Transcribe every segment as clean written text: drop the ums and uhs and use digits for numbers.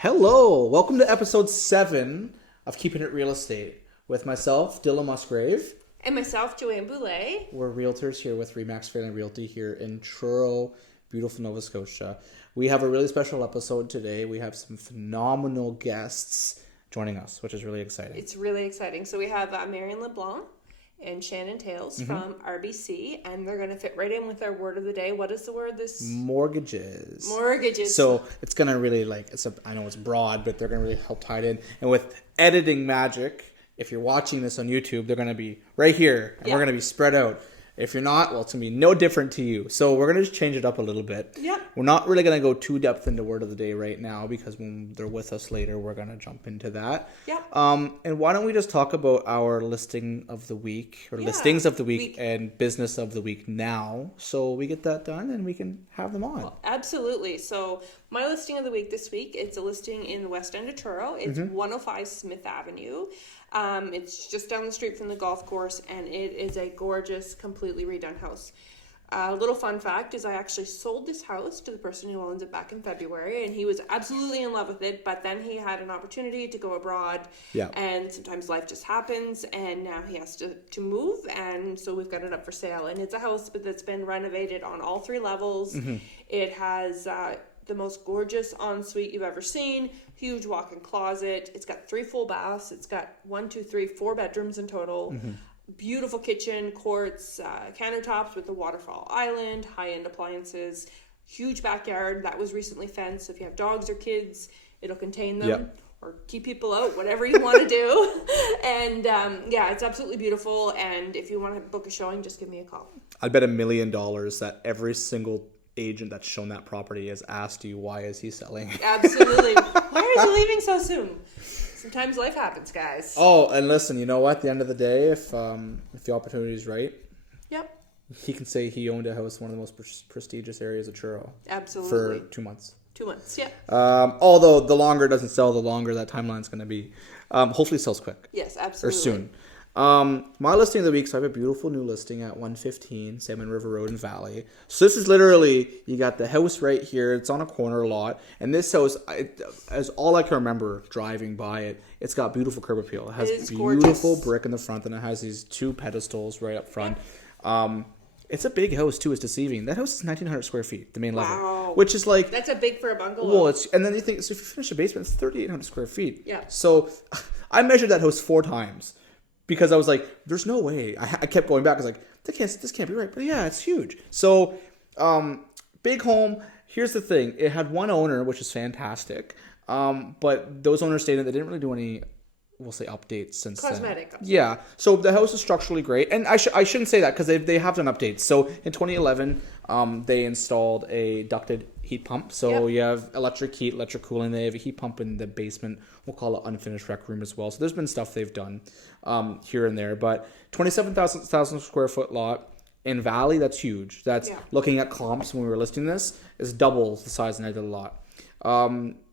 Hello, welcome to episode 7 of Keeping It Real Estate with myself, Dylan Musgrave. And myself, Joanne Boulay. We're realtors here with Remax Family Realty here in Truro, beautiful Nova Scotia. We have a really special episode today. We have some phenomenal guests joining us, which is really exciting. It's really exciting. So we have Marion, LeBlanc and Shannon, Tayles from RBC, and they're going to fit right in with our word of the day. What is the word this? Mortgages. So it's going to really I know it's broad, but they're going to really help tie it in. And with editing magic, if you're watching this on YouTube, they're going to be right here, and we're going to be spread out. If you're not, well, it's going to be no different to you. So we're going to just change it up a little bit. Yeah. We're not really going to go too depth into word of the day right now because when they're with us later, we're going to jump into that. Yeah. And why don't we just talk about our listing of the week or listings of the week and business of the week now, so we get that done and we can have them on. Well, absolutely. So my listing of the week this week, it's a listing in the west end of Truro. It's 105 Smith Avenue. It's just down the street from the golf course, and it is a gorgeous, completely redone house. A little fun fact is I actually sold this house to the person who owns it back in February, and he was absolutely in love with it, but then he had an opportunity to go abroad, and sometimes life just happens, and now he has to move, and so we've got it up for sale. And it's a house that's been renovated on all 3 levels. It has the most gorgeous ensuite you've ever seen, huge walk-in closet. It's got 3 full baths. It's got 4 bedrooms in total. Beautiful kitchen, quartz, countertops with the waterfall island, high-end appliances, huge backyard that was recently fenced. So if you have dogs or kids, it'll contain them or keep people out, whatever you want to do. And it's absolutely beautiful. And if you want to book a showing, just give me a call. I'd bet $1 million that every single agent that's shown that property has asked you, why is he selling? Absolutely. Why are you leaving so soon? Sometimes life happens, guys. Oh, and listen, you know what? At the end of the day, if the opportunity is right, he can say he owned a house in one of the most prestigious areas of Truro. Absolutely. For 2 months. 2 months, yeah. Although the longer it doesn't sell, the longer that timeline's going to be. Hopefully it sells quick. Yes, absolutely. Or soon. My listing of the week, so I have a beautiful new listing at 115 Salmon River Road in Valley. So this is literally, you got the house right here. It's on a corner lot. And this house, as all I can remember driving by it, it's got beautiful curb appeal. It has beautiful brick in the front, and it has these 2 pedestals right up front. It's a big house too. It's deceiving. That house is 1,900 square feet, the main level, which is like, that's a big for a bungalow. Well, and then you think, so if you finish the basement, it's 3,800 square feet. Yeah. So I measured that house 4 times. Because I was like, there's no way. I kept going back. I was like, this can't be right. But yeah, it's huge. So, big home. Here's the thing. It had 1 owner, which is fantastic. But those owners stated they didn't really do any, we'll say, updates since cosmetic then. Yeah. So the house is structurally great. And I shouldn't say that because they have done updates. So in 2011, they installed a ducted heat pump. So you have electric heat, electric cooling. They have a heat pump in the basement. We'll call it unfinished rec room as well. So there's been stuff they've done here and there. But 27,000 square foot lot in Valley, that's huge. That's looking at comps when we were listing this, is double the size of the lot.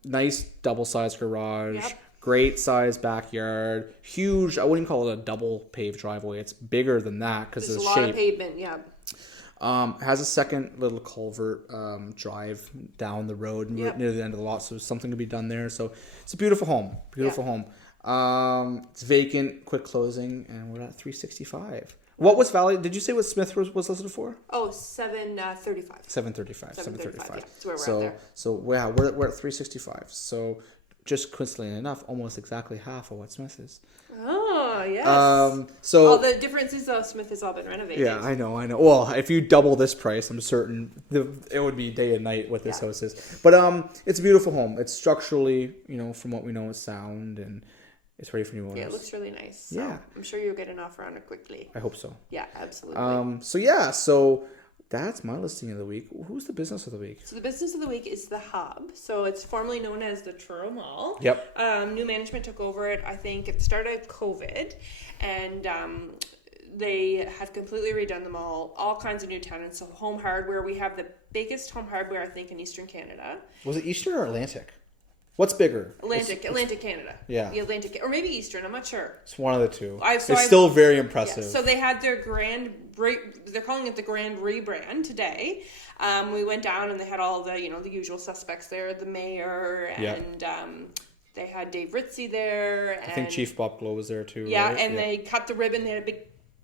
Nice double-sized garage. Yep. Great size backyard. Huge. I wouldn't call it a double paved driveway. It's bigger than that because of the shape. There's a lot of pavement, has a second little culvert drive down the road near the end of the lot, so something to be done there. So it's a beautiful home. Home. It's vacant, quick closing, and we're at 365. What was Valley? Did you say what Smith was listed for? Oh, 735. 735. Yeah, that's where we're at there. So we're at 365. So just coincidentally enough, almost exactly half of what Smith is. Oh, yes. So all the difference is though Smith has all been renovated. Yeah, I know. Well, if you double this price, I'm certain it would be day and night what this house is. But it's a beautiful home. It's structurally, from what we know, is sound, and it's ready for new owners. Yeah, it looks really nice. So yeah. I'm sure you'll get an offer on it quickly. I hope so. Yeah, absolutely. So that's my listing of the week. Who's the business of the week? So the business of the week is The Hub. So it's formerly known as the Truro Mall. Yep. New management took over it, I think, at the start of COVID. And they have completely redone the mall. All kinds of new tenants. So home hardware. We have the biggest home hardware, I think, in Eastern Canada. Was it Eastern or Atlantic? What's bigger? Atlantic Canada. Yeah. The Atlantic, or maybe Eastern, I'm not sure. It's one of the two. Still very impressive. Yeah, so they had their they're calling it the grand rebrand today. We went down and they had all the, the usual suspects there, the mayor and They had Dave Ritzy there. And, I think Chief Bob Glow was there too. Yeah, right? and they cut the ribbon. They had a big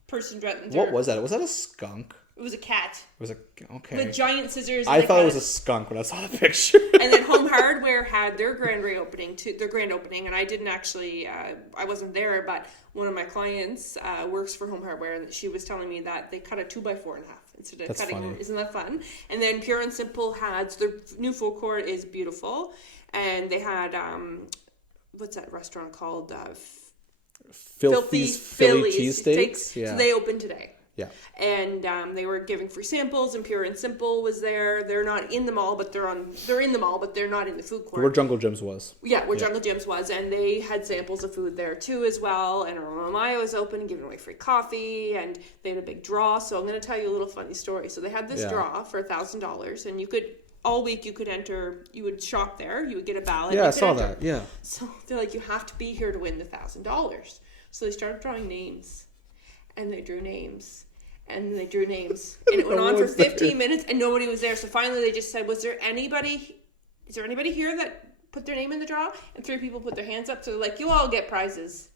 person dressed. What was that? Was that a skunk? It was a cat. It was okay. With giant scissors. I thought it was a skunk when I saw the picture. And then Home Hardware had their grand reopening too. Their grand opening, and I didn't actually. I wasn't there, but one of my clients works for Home Hardware, and she was telling me that they cut a 2x4 in half instead of That's cutting. Funny. Isn't that fun? And then Pure and Simple had their new food court is beautiful, and they had what's that restaurant called? Filthy's Philly cheesesteaks. Yeah. So they opened today. Yeah. And they were giving free samples, and Pure and Simple was there. They're not in the mall, but they're in the mall, but they're not in the food court. Where Jungle Gyms was. Yeah, where Jungle Gyms was, and they had samples of food there too as well. And Aroma Maya was open, giving away free coffee, and they had a big draw. So I'm going to tell you a little funny story. So they had this draw for $1,000, and you could all week you could enter. You would shop there. You would get a ballot. Yeah, I saw that. Yeah. So they're like, you have to be here to win the $1,000. So they started drawing names, and they drew names. And they drew names, and it went on for 15 minutes, and nobody was there. So finally, they just said, "Is there anybody here that put their name in the draw?" And 3 people put their hands up. So they're like, "You all get prizes."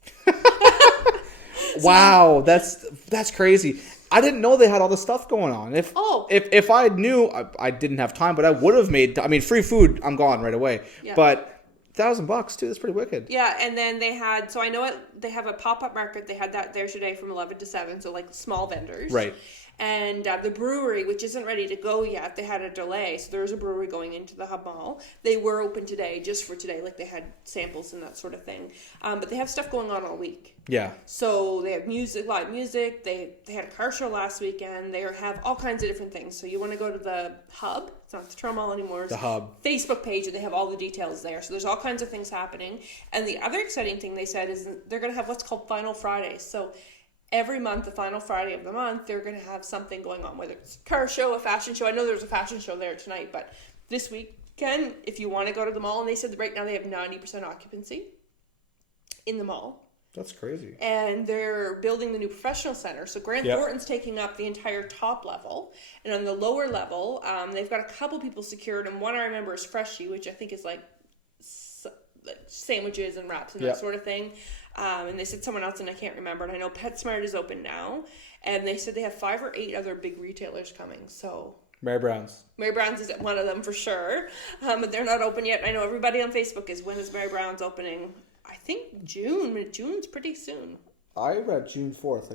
Wow, that's crazy. I didn't know they had all this stuff going on. If I knew, I didn't have time, but I would have made. I mean, free food, I'm gone right away. Yeah. But $1,000 too. That's pretty wicked. Yeah, and then they had. So I know they have a pop-up market. They had that there today from 11 to 7. So like small vendors. Right. And the brewery, which isn't ready to go yet, they had a delay. So there was a brewery going into the Hub Mall. They were open today, just for today. Like they had samples and that sort of thing. But they have stuff going on all week. Yeah. So they have live music. They had a car show last weekend. They have all kinds of different things. So you want to go to the Hub. It's not the Toronto Mall anymore. It's the Hub. Facebook page, and they have all the details there. So there's all kinds of things happening. And the other exciting thing they said is they're going to have what's called Final Friday. So every month, the final Friday of the month, they're going to have something going on, whether it's a car show, a fashion show. I know there's a fashion show there tonight, but this weekend, if you want to go to the mall, and they said that right now they have 90% occupancy in the mall. That's crazy. And they're building the new professional center. So Grant Thornton's taking up the entire top level. And on the lower level, they've got a couple people secured. And one I remember is Freshie, which I think is like sandwiches and wraps and that sort of thing. And they said someone else, and I can't remember. And I know PetSmart is open now. And they said they have 5 or 8 other big retailers coming. So Mary Brown's is one of them for sure. But they're not open yet. I know everybody on Facebook is, when is Mary Brown's opening? I think June. June's pretty soon. I read June 4th,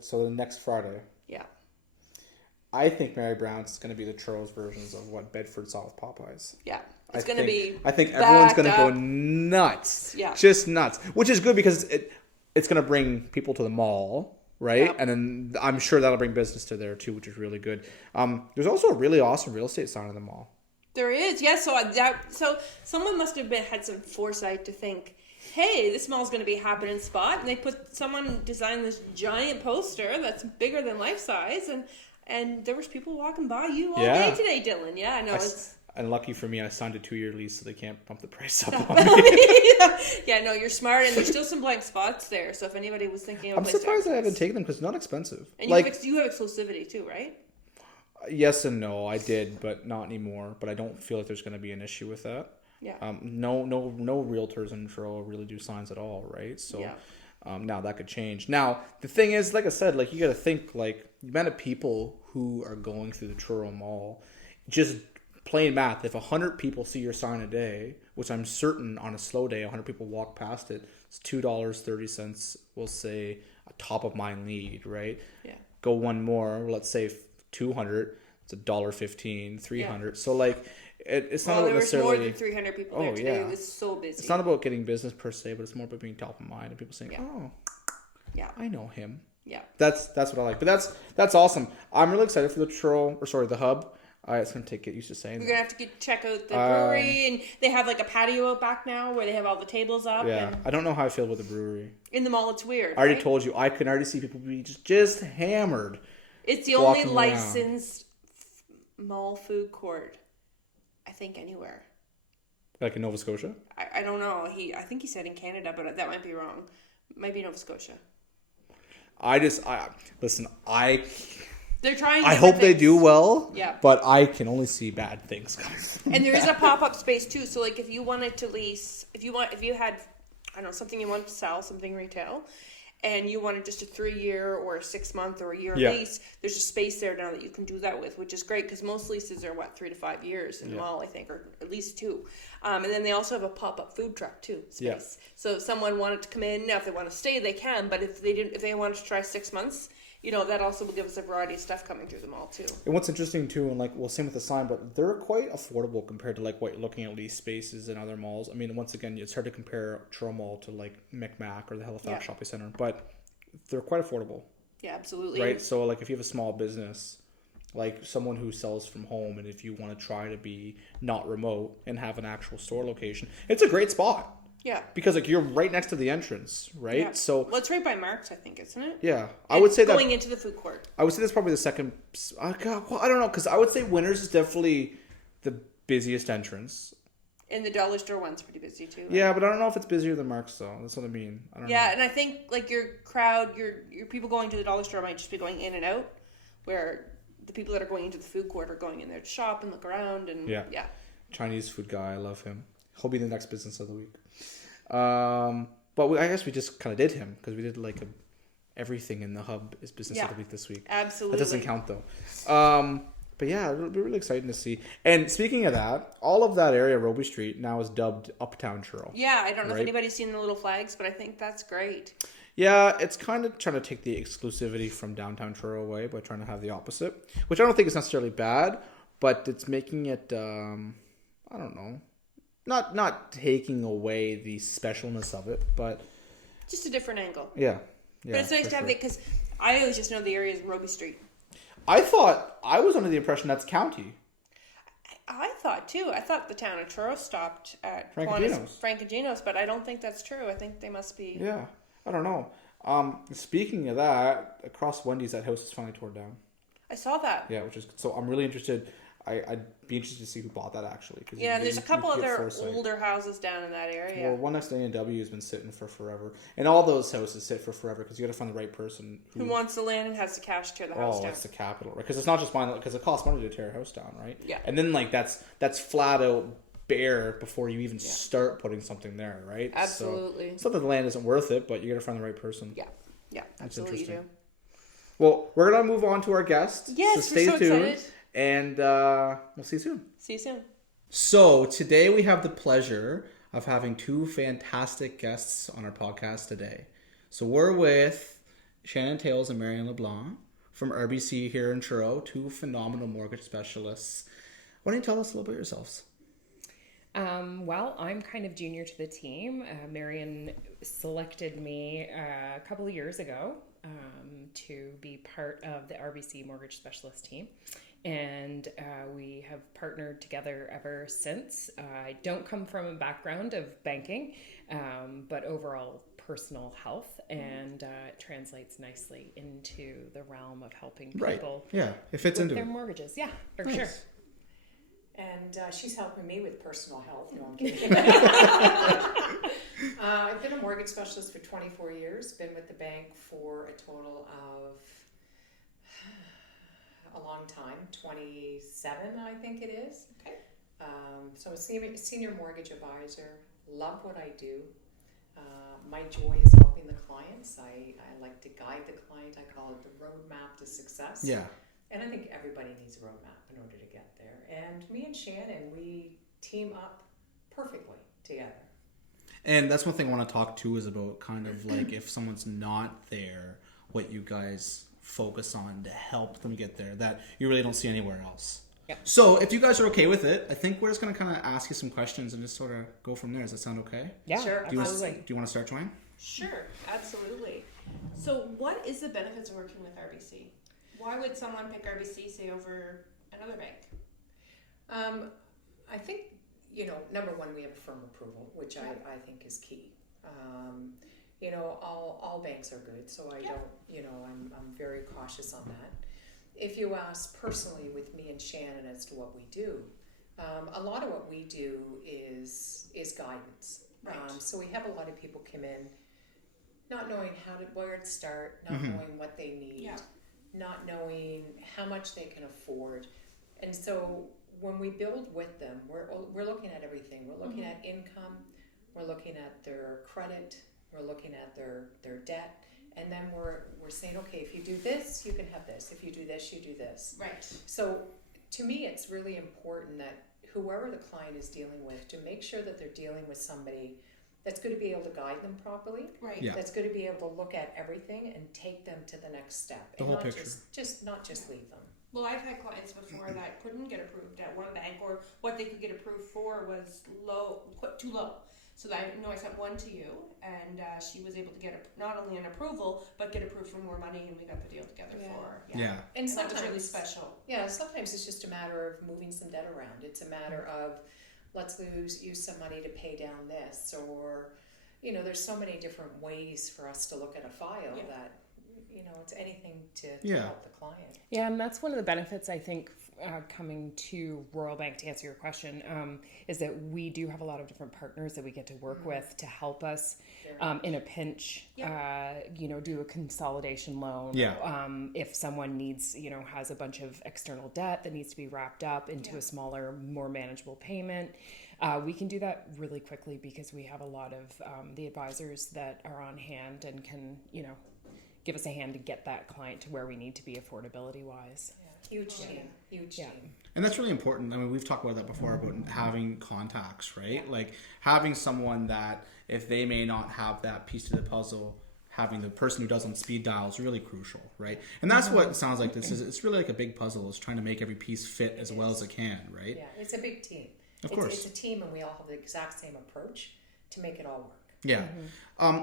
so the next Friday. Yeah. I think Mary Brown's is going to be the churros versions of what Bedford saw with Popeyes. Yeah. It's going to be. I think everyone's going to go nuts. Yeah. Just nuts. Which is good because it's going to bring people to the mall, right? Yeah. And then I'm sure that'll bring business to there too, which is really good. There's also a really awesome real estate sign in the mall. There is. Yeah. So someone must have had some foresight to think, hey, this mall's going to be a happening spot. And someone designed this giant poster that's bigger than life size. And there was people walking by you all day today, Dylan. Yeah, I know. And lucky for me, I signed a 2-year lease, so they can't bump the price up on me. Yeah, no, you're smart. And there's still some blank spots there. So if anybody was thinking of I'm surprised I haven't taken them because it's not expensive. And you have exclusivity too, right? Yes and no. I did, but not anymore. But I don't feel like there's going to be an issue with that. Yeah. No realtors in Toronto really do signs at all, right? So now that could change. Now the thing is, like I said, like you got to think like the amount of people who are going through the Toronto Mall. Just plain math. If 100 people see your sign a day, which I'm certain on a slow day, 100 people walk past it, it's $2.30. We'll say a top of mind lead, right? Yeah. Go one more. Let's say 200. It's $1.15. 300. So like. It's not about necessarily. There was more than 300 people there today. It was so busy. It's not about getting business per se, but it's more about being top of mind and people saying, I know him. Yeah. That's what I like. But that's awesome. I'm really excited for the Hub. It's going to get used to saying We're going to have to check out the brewery, and they have like a patio out back now where they have all the tables up. Yeah. I don't know how I feel with the brewery. In the mall, it's weird. I already told you. I can already see people be just hammered. It's the only licensed mall food court. I think anywhere. Like in Nova Scotia? I don't know. I think he said in Canada, but that might be wrong. It might be Nova Scotia. Listen, They're trying. I hope they do well. Yeah. But I can only see bad things coming. And there is a pop-up space too. So like if you wanted to lease, if you had, I don't know, something you wanted to sell, something retail, and you wanted just a 3-year or a 6-month or a year lease, there's a space there now that you can do that with, which is great because most leases are 3 to 5 years in the mall, I think, or at least 2. And then they also have a pop-up food truck too space. Yeah. So if someone wanted to come in, now if they want to stay, they can. But if they wanted to try 6 months, that also will give us a variety of stuff coming through the mall too. And what's interesting too, and same with the sign, but they're quite affordable compared to what you're looking at lease spaces in other malls. I mean, once again, it's hard to compare Truro Mall to Micmac or the Halifax Shopping Center, but they're quite affordable. Yeah, absolutely. Right? So if you have a small business, like someone who sells from home, and if you want to try to be not remote and have an actual store location, it's a great spot. Yeah. Because you're right next to the entrance, right? Yeah. So it's right by Mark's, I think, isn't it? Yeah. I would say that going into the food court. I would say that's probably the second. I don't know, because I would say Winners is definitely the busiest entrance. And the dollar store one's pretty busy too. Yeah, but I don't know if it's busier than Mark's though. That's what I mean. I don't know. And I think your crowd, your people going to the dollar store might just be going in and out, where the people that are going into the food court are going in there to shop and look around and yeah. Chinese food guy, I love him. He'll be the next business of the week. But I guess we just kind of did him because we did everything in the hub is business of the week this week. Absolutely. That doesn't count though. But yeah, it'll be really exciting to see. And speaking of that, all of that area, Roby Street, now is dubbed Uptown Truro. Yeah, I don't know if anybody's seen the little flags, but I think that's great. Yeah, it's kind of trying to take the exclusivity from downtown Truro away by trying to have the opposite, which I don't think is necessarily bad, but it's making it, I don't know, not taking away the specialness of it, but just a different angle. Yeah, but it's nice to have it because I always just know the area is Roby Street. I was under the impression that's county. I thought too. I thought the town of Truro stopped at Frankagino's, but I don't think that's true. I think they must be. Yeah, I don't know. Speaking of that, across Wendy's, that house is finally torn down. I saw that. Yeah, which is so. I'm really interested. I'd be interested to see who bought that actually. Cause and there's a couple other older houses down in that area. Well, one next to A&W has been sitting for forever, and all those houses sit for forever because you got to find the right person who wants the land and has the cash to tear the house down. Oh, it's the capital, right? Because it's not just mine, because it costs money to tear a house down, right? Yeah. And then that's flat out bare before you even start putting something there, right? Absolutely. So it's not that the land isn't worth it, but you got to find the right person. Yeah, absolutely. You do. Well, we're gonna move on to our guest. Yes, so stay tuned. Excited. And we'll see you soon. See you soon. So today we have the pleasure of having 2 fantastic guests on our podcast today. So we're with Shannon Tayles and Marion LeBlanc from RBC here in Truro, 2 phenomenal mortgage specialists. Why don't you tell us a little bit about yourselves? Well, I'm kind of junior to the team. Marion selected me a couple of years ago to be part of the RBC mortgage specialist team. And we have partnered together ever since. I don't come from a background of banking, but overall personal health, and it translates nicely into the realm of helping people it fits into their mortgages. Yeah, for sure. And she's helping me with personal health. No, I'm kidding. I've been a mortgage specialist for 24 years, been with the bank for a total of a long time, 27 I think it is. Okay. So I'm a senior mortgage advisor, love what I do. My joy is helping the clients. I like to guide the client. I call it the roadmap to success. Yeah. And I think everybody needs a roadmap in order to get there. And me and Shannon, we team up perfectly together. And that's one thing I want to talk to is about kind of if someone's not there, what you guys focus on to help them get there that you really don't see anywhere else. Yeah. So if you guys are okay with it, I think we're just going to kind of ask you some questions and just sort of go from there. Does that sound okay? Yeah, sure. Do you want to start, Joanne? Sure, absolutely. So what is the benefits of working with RBC? Why would someone pick RBC, say, over another bank? I think, number one, we have firm approval, which I think is key. All banks are good, so I don't, I'm very cautious on that. If you ask personally with me and Shannon as to what we do, a lot of what we do is guidance. Right. So we have a lot of people come in not knowing where to start, not knowing what they need. Yeah. not knowing how much they can afford. And so when we build with them, we're looking at everything. We're looking at income, we're looking at their credit, we're looking at their debt, and then we're saying, okay, if you do this, you can have this. If you do this, you do this. Right. So to me, it's really important that whoever the client is dealing with, to make sure that they're dealing with somebody that's going to be able to guide them properly. Right. Yeah. That's going to be able to look at everything and take them to the next step. The and whole not picture. not just leave them. Well, I've had clients before that couldn't get approved at one bank, or what they could get approved for was too low. So I sent one to you, and she was able to get not only an approval, but get approved for more money, and we got the deal together for. Yeah. And And that sometimes was really special. Yeah, sometimes it's just a matter of moving some debt around. It's a matter of let's use some money to pay down this, or there's so many different ways for us to look at a file that it's anything to help the client. Yeah, and that's one of the benefits, I think, coming to Royal Bank, to answer your question, is that we do have a lot of different partners that we get to work with to help us in a pinch, do a consolidation loan. Yeah. If someone needs, has a bunch of external debt that needs to be wrapped up into a smaller, more manageable payment. We can do that really quickly because we have a lot of the advisors that are on hand and can, give us a hand to get that client to where we need to be affordability wise. Yeah. Huge team. And that's really important. I mean, we've talked about that before, about having contacts, right? Like having someone that, if they may not have that piece to the puzzle, having the person who does on speed dial is really crucial, right? And that's what it sounds like this is. It's really like a big puzzle. It's trying to make every piece fit as well as it can, right? Yeah, it's a big team. Of course. It's a team, and we all have the exact same approach to make it all work. Yeah.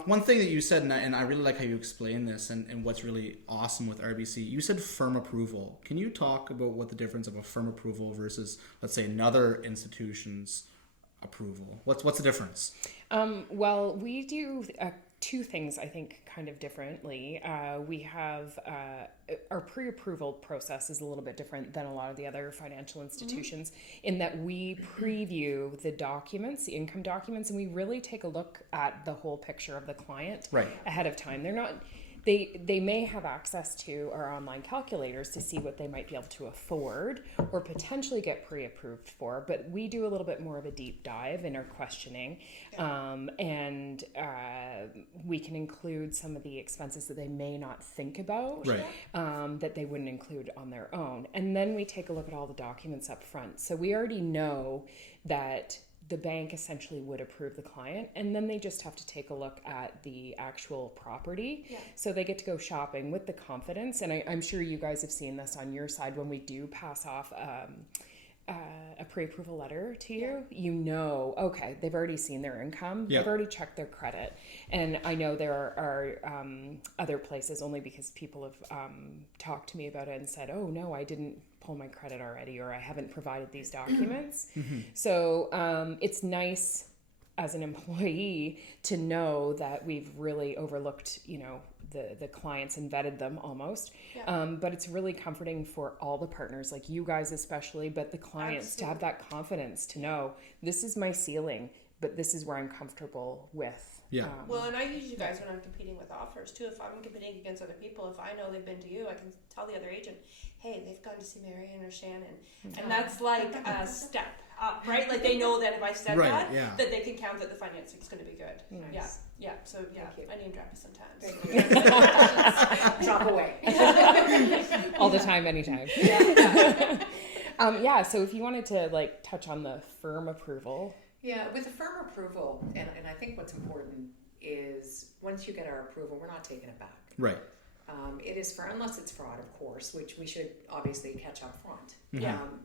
One thing that you said, and I really like how you explain this, and what's really awesome with RBC, you said firm approval. Can you talk about what the difference of a firm approval versus, let's say, another institution's approval? What's the difference? Well, we do two things, I think, kind of differently. We have our pre-approval process is a little bit different than a lot of the other financial institutions in that we preview the documents, the income documents, and we really take a look at the whole picture of the client ahead of time. They're not... They may have access to our online calculators to see what they might be able to afford or potentially get pre-approved for, but we do a little bit more of a deep dive in our questioning, and we can include some of the expenses that they may not think about, that they wouldn't include on their own. And then we take a look at all the documents up front. So we already know that the bank essentially would approve the client, and then they just have to take a look at the actual property. So they get to go shopping with the confidence, and I'm sure you guys have seen this on your side when we do pass off a pre-approval letter to you, okay, they've already seen their income, they've already checked their credit. And I know there are other places, only because people have talked to me about it and said, oh no, I didn't pull my credit already, or I haven't provided these documents. So it's nice as an employee to know that we've really overlooked, the clients and vetted them almost. But it's really comforting for all the partners, like you guys especially, but the clients to have that confidence to know this is my ceiling, but this is where I'm comfortable with. Well, and I use you guys when I'm competing with offers too. If I'm competing against other people, if I know they've been to you, I can tell the other agent, hey, they've gone to see Marion or Shannon. And that's like a step up, right? Like they know that if I said that they can count that the financing is going to be good. Nice. So I name drop you sometimes. Drop away. All the time, anytime. So if you wanted to touch on the firm approval. Yeah, with a firm approval, and I think what's important is once you get our approval, we're not taking it back. Right. It is unless it's fraud, of course, which we should obviously catch up front.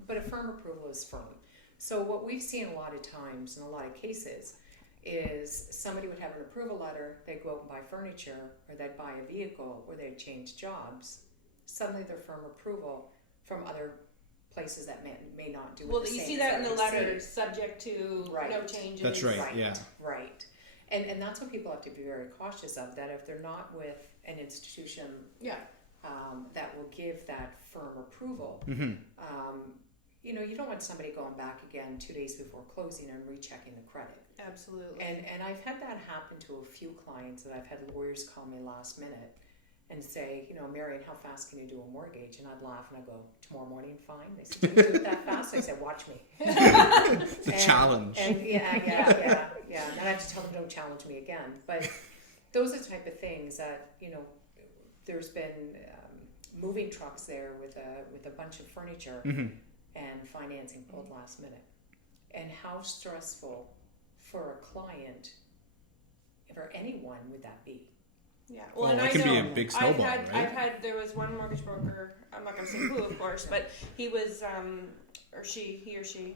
But a firm approval is firm. So what we've seen a lot of times in a lot of cases is somebody would have an approval letter, they'd go out and buy furniture, or they'd buy a vehicle, or they'd change jobs. Suddenly their firm approval from other places that may not do it. Well, you see that in the letter, subject to no changes. That's right. Right. And that's what people have to be very cautious of, that if they're not with an institution that will give that firm approval, you don't want somebody going back again 2 days before closing and rechecking the credit. Absolutely. And I've had that happen to a few clients that I've had lawyers call me last minute and say, Marion, how fast can you do a mortgage? And I'd laugh and I'd go, tomorrow morning, fine. They said, can you do it that fast? I said, watch me. It's a challenge. And yeah. And then I have to tell them, don't challenge me again. But those are the type of things that, there's been moving trucks there with a bunch of furniture and financing pulled last minute. And how stressful for a client, for anyone, would that be? Yeah, well, and it I can know be a big snowball, right? There was one mortgage broker, I'm not going to say who, of course, but he was, he or she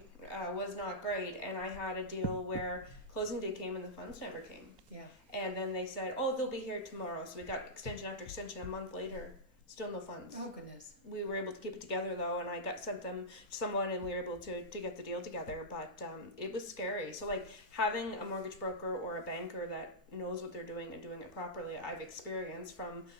was not great, and I had a deal where closing day came and the funds never came. Yeah. And then they said, oh, they'll be here tomorrow, so we got extension after extension. A month later, still no funds. Oh, goodness. We were able to keep it together, though, and I sent them someone, and we were able to get the deal together, but it was scary. So, like, having a mortgage broker or a banker that knows what they're doing and doing it properly, I've experienced from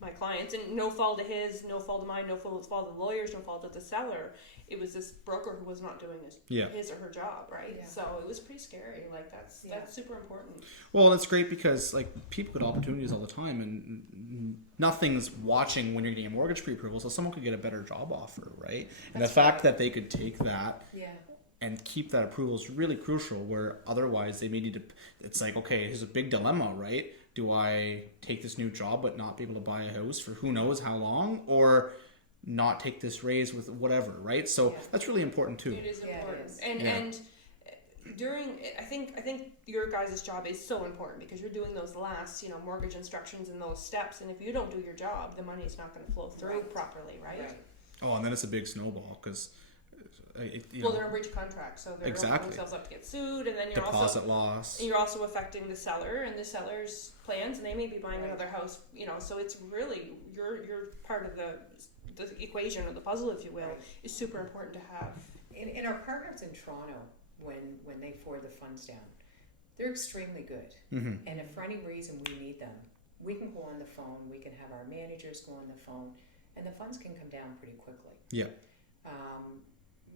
my clients, and no fault of his, no fault of mine, no fault of the lawyers, no fault of the seller. It was this broker who was not doing his or her job, right? Yeah. So it was pretty scary. Like, that's super important. Well, and it's great because, like, people get opportunities all the time, and nothing's watching when you're getting a mortgage pre-approval, so someone could get a better job offer, right? And the fact that they could take that and keep that approval is really crucial, where otherwise they may need to, it's like, okay, here's a big dilemma, right? Do I take this new job but not be able to buy a house for who knows how long, or not take this raise with whatever, right? So that's really important too. It is important. It is. And during, I think your guys' job is so important because you're doing those last, mortgage instructions and those steps, and if you don't do your job, the money's not going to flow through properly, right? Oh, and then it's a big snowball because they're in breach of contract, so they're opening themselves up to get sued, and then you're deposit loss. You're also affecting the seller and the seller's plans, and they may be buying another house, so it's really you're part of the equation or the puzzle, if you will, is super important to have. In our partners in Toronto, when they forward the funds down, they're extremely good. And if for any reason we need them, we can go on the phone, we can have our managers go on the phone, and the funds can come down pretty quickly. Yeah.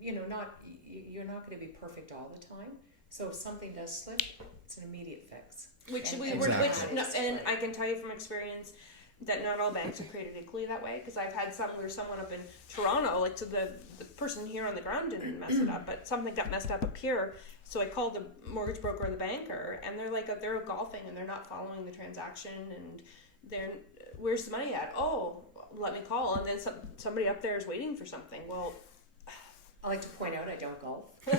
You're not going to be perfect all the time. So if something does slip, it's an immediate fix. And I can tell you from experience that not all banks are created equally that way, because I've had some where someone up in Toronto, like, so the person here on the ground didn't mess it up, but something got messed up here. So I called the mortgage broker or the banker, and they're like, they're golfing and they're not following the transaction, and where's the money at? Oh, let me call. And then somebody up there is waiting for something. Well, I like to point out I don't golf. There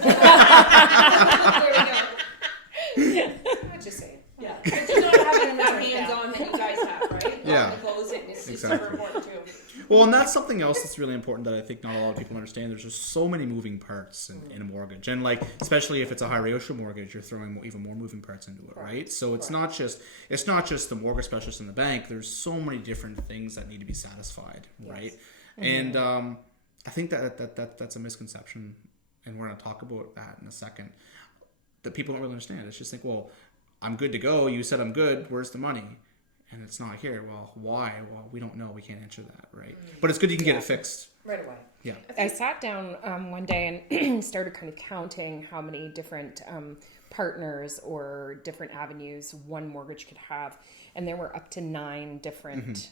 we go. I'm just saying. Yeah, I do not have it in that hands-on that you guys have, right? Yeah. The closing is super important too. Well, and that's something else that's really important that I think not a lot of people understand. There's just so many moving parts in a mortgage, and like especially if it's a high ratio mortgage, you're throwing even more moving parts into it, right? So it's not just the mortgage specialist in the bank. There's so many different things that need to be satisfied, right? And I think that's a misconception, and we're going to talk about that in a second. That people don't really understand. It's just like, well, I'm good to go. You said I'm good. Where's the money? And it's not here. Well, why? Well, we don't know. We can't answer that, right? But it's good you can get it fixed. Right away. Yeah. I sat down one day and started kind of counting how many different partners or different avenues one mortgage could have. And there were up to 9 different,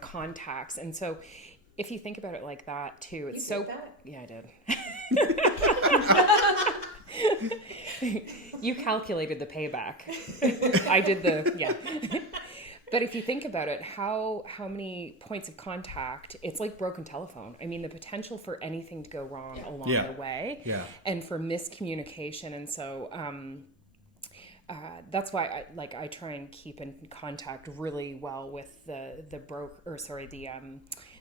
contacts. And so if you think about it like that too, it's You did that? Yeah, I did. You calculated the payback. I did But if you think about it, how many points of contact, it's like broken telephone. I mean, the potential for anything to go wrong along the way and for miscommunication. And so that's why I try and keep in contact really well with the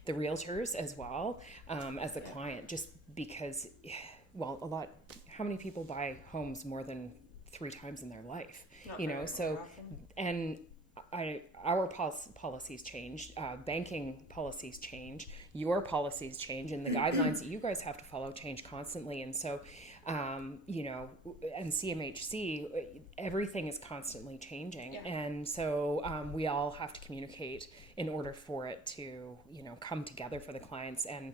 realtors as well as the client, just because, how many people buy homes more than 3 times in their life? And our policies change, banking policies change, your policies change, and the guidelines that you guys have to follow change constantly. And so, and CMHC, everything is constantly changing. Yeah. And so we all have to communicate in order for it to, come together for the clients, and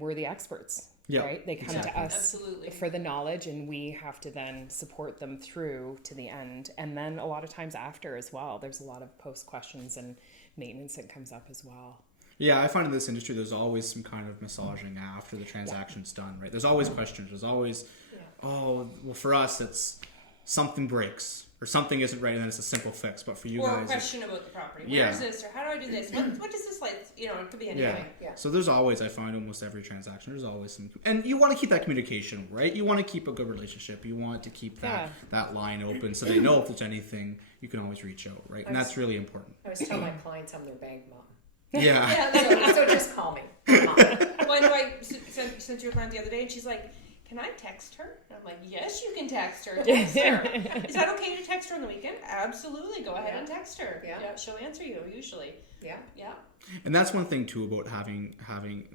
we're the experts. Yeah, right? They come to us for the knowledge, and we have to then support them through to the end. And then a lot of times after as well, there's a lot of post questions and maintenance that comes up as well. Yeah, I find in this industry there's always some kind of massaging after the transaction's done, right? There's always questions. There's always, oh, well, for us it's something breaks or something isn't right, and then it's a simple fix. But for you or guys, a question about the property. Where is this, or how do I do this? What does this like? You know, it could be anything. Yeah. So there's always, I find almost every transaction, there's always some, and you want to keep that communication, right? You want to keep a good relationship. You want to keep that line open so they know if there's anything, you can always reach out, right? And that's really important. I always tell my clients I'm their bank mom. Yeah. So just call me. Mom. When I sent to your client the other day, and she's like, "Can I text her?" And I'm like, "Yes, you can text her. Text her. Is that okay to text her on the weekend? Absolutely. Go ahead and text her. Yeah, she'll answer you usually. Yeah. And that's one thing too about having.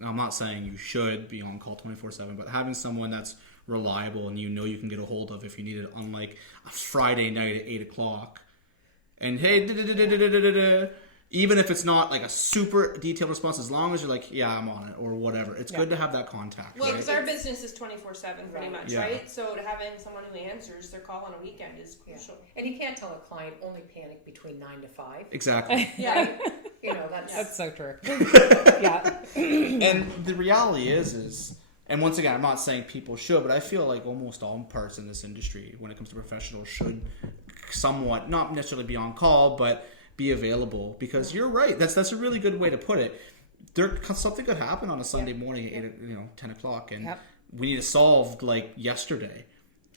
I'm not saying you should be on call 24/7, but having someone that's reliable and you know you can get a hold of if you need it, unlike a Friday night at 8:00, and hey, even if it's not like a super detailed response, as long as you're like, yeah, I'm on it or whatever, it's good to have that contact. Well, right? because our business is 24/7 pretty much, Yeah. right? So to having someone who answers their call on a weekend is crucial. And you can't tell a client only panic between 9 to 5. Exactly. Yeah. You know, that's so true. Yeah. And the reality is, and once again, I'm not saying people should, but I feel like almost all parts in this industry, when it comes to professionals, should somewhat, not necessarily be on call, but be available, because you're right. That's a really good way to put it. Something could happen on a Sunday morning at 10 o'clock, and we need it solved like yesterday.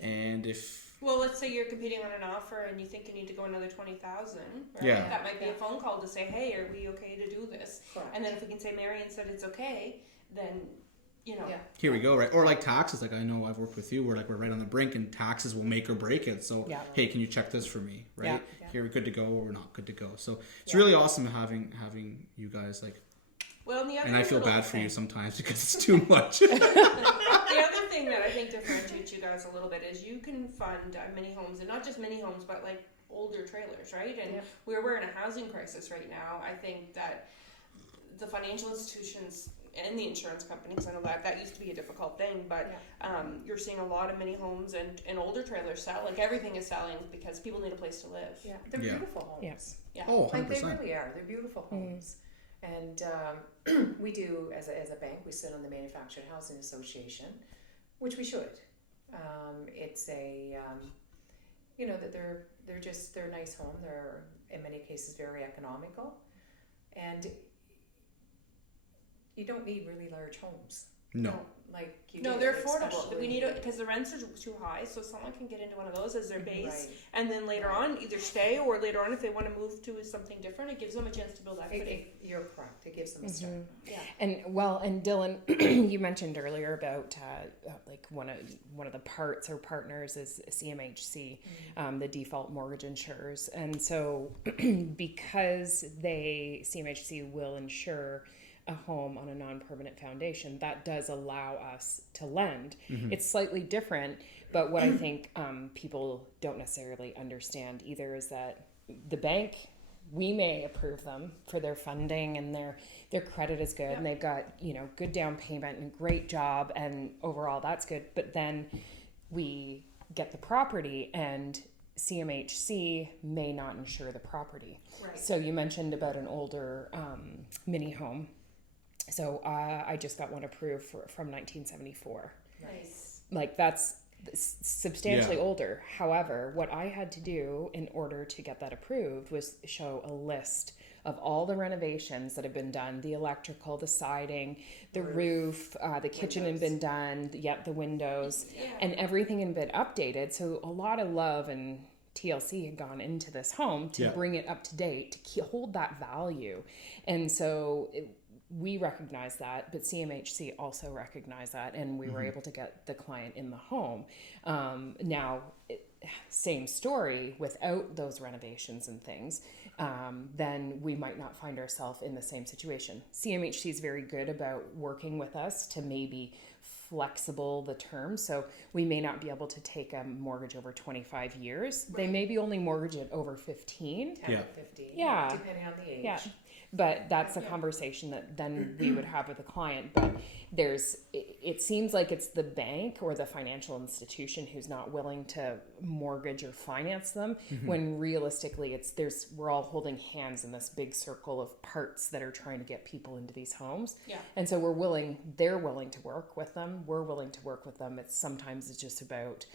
And if let's say you're competing on an offer and you think you need to go another 20,000, right? Yeah. That might be a phone call to say, "Hey, are we okay to do this?" Correct. And then if we can say Marion said it's okay, then here we go, right? Or like taxes, like I know I've worked with you, we're right on the brink, and taxes will make or break it. So hey, can you check this for me, right? Here we're good to go, or we're not good to go. So it's really awesome having you guys like. Well, and I feel bad for you sometimes because it's too much. The other thing that I think differentiates you guys a little bit is you can fund mini homes, and not just mini homes, but like older trailers, right? And we're in a housing crisis right now. I think that the financial institutions and the insurance companies, I know that used to be a difficult thing, but you're seeing a lot of mini homes and older trailers sell. Like everything is selling because people need a place to live. Yeah, they're beautiful homes. Yes. Yeah. Oh, 100%. Like they really are. They're beautiful homes. And we do, as a bank, we sit on the Manufactured Housing Association, which we should. It's a, that they're a nice home. They're in many cases very economical, and you don't need really large homes. No. Like you No, do, they're affordable. especially- We need it because the rents are too high, so someone can get into one of those as their base, Right. and then later on either stay or later on if they want to move to something different, it gives them a chance to build equity. You're correct. It gives them a start. Yeah. And Dylan, you mentioned earlier about like one of the parts or partners is CMHC, the default mortgage insurers, and so because CMHC will insure a home on a non-permanent foundation, that does allow us to lend. It's slightly different, but what I think people don't necessarily understand either is that the bank, we may approve them for their funding and their credit is good and they've got good down payment and great job and overall that's good, but then we get the property and CMHC may not insure the property. Right. So you mentioned about an older mini home. So I just got one approved from 1974. Nice. Like that's substantially older. However, what I had to do in order to get that approved was show a list of all the renovations that have been done, the electrical, the siding, the roof, the kitchen had been done, the windows, and everything had been updated. So a lot of love and TLC had gone into this home to bring it up to date, to hold that value. And so we recognize that, but CMHC also recognized that, and we were able to get the client in the home. Now, same story, without those renovations and things, then we might not find ourselves in the same situation. CMHC is very good about working with us to maybe flexible the term. So we may not be able to take a mortgage over 25 years. They may be only mortgage it over 15. 10 Yeah. or 15, Yeah. depending on the age. Yeah. But that's a conversation that then we would have with the client. But it seems like it's the bank or the financial institution who's not willing to mortgage or finance them, when realistically we're all holding hands in this big circle of parts that are trying to get people into these homes. Yeah. And so they're willing to work with them. We're willing to work with them. Sometimes it's just about,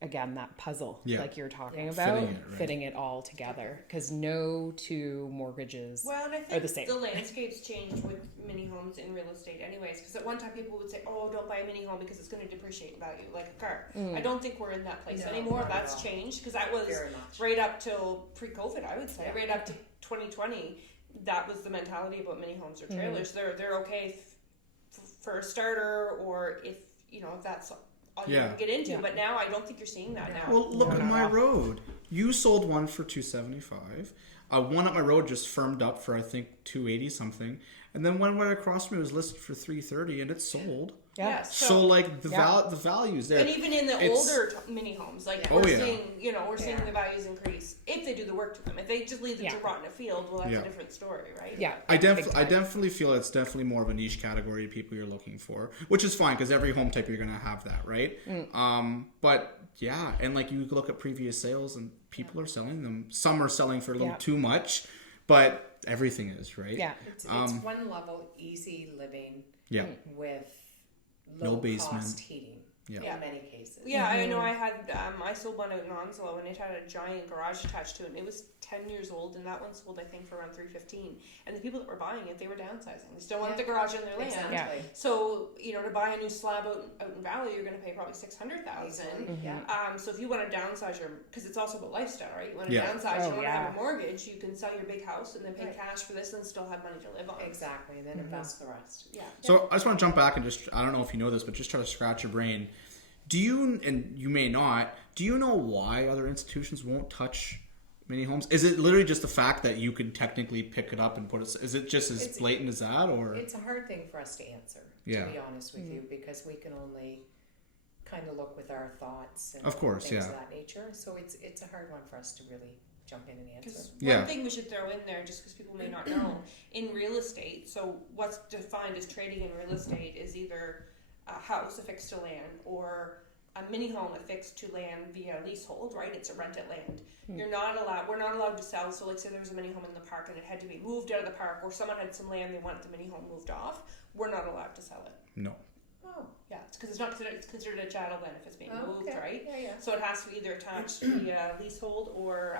again, that puzzle, like you're talking about, fitting it all together, because no two mortgages Well, and I are the think same. the landscape's changed with mini homes in real estate anyways, because at one time people would say, oh, don't buy a mini home because it's going to depreciate in value like a car. I don't think we're in that place No, anymore. not at That's all. changed, because that was Very much. right up till pre-COVID, I would say, Yeah. right up to 2020. That was the mentality about mini homes or trailers. They're okay for a starter, or if that's all you Yeah. can get into. Yeah. But now I don't think you're seeing that now. Well, look at not my at all. road. You sold one for $275. One up my road just firmed up for I think $280 something, and then one right across from me was listed for $330, and it sold. Yeah. So like the value's there. And even in the It's- older mini homes, like Yeah. we're Oh, yeah. seeing, we're seeing Yeah. the values increase if they do the work to them. If they just leave them to Yeah. rot in a field, well, that's Yeah. a different story, right? Yeah. I big time. definitely feel it's definitely more of a niche category of people you're looking for, which is fine because every home type you're gonna have that, right? But yeah, and like you look at previous sales and people are selling them. Some are selling for a little Yeah. too much, but everything is, right? Yeah. It's one level easy living Yeah. with No low basement. cost heating Yeah. in many cases. Yeah, I know. I had I sold one out in Onslow, and it had a giant garage attached to it. And it was 10 years old, and that one sold I think for around $315. And the people that were buying it, they were downsizing. They still wanted the garage in their land. Exactly. So to buy a new slab out in Valley, you're going to pay probably $600,000. Yeah. So if you want to downsize because it's also about lifestyle, right? You want to Yeah. downsize, Oh, you want to yeah. have a mortgage, you can sell your big house and then pay Right. cash for this and still have money to live on. Exactly. Then invest the rest. Yeah. So I just want to jump back and I don't know if you know this, but just try to scratch your brain. Do you, and you may not, do you know why other institutions won't touch mini homes? Is it literally just the fact that you could technically pick it up and put it, is it just as It's- blatant as that, or? It's a hard thing for us to answer, Yeah. to be honest with you, because we can only kind of look with our thoughts and Of course, things yeah. of that nature. So it's a hard one for us to really jump in and answer. Because Yeah. one thing we should throw in there, just because people may not know, in real estate, so what's defined as trading in real estate is either a house affixed to land or a mini home affixed to land via leasehold, right? It's a rented land. We're not allowed to sell. So like say there was a mini home in the park and it had to be moved out of the park, or someone had some land, they wanted the mini home moved off. We're not allowed to sell it. No. Oh, Yeah, it's because it's considered a chattel then if it's being moved, okay. right? Yeah. So it has to be either attached via leasehold or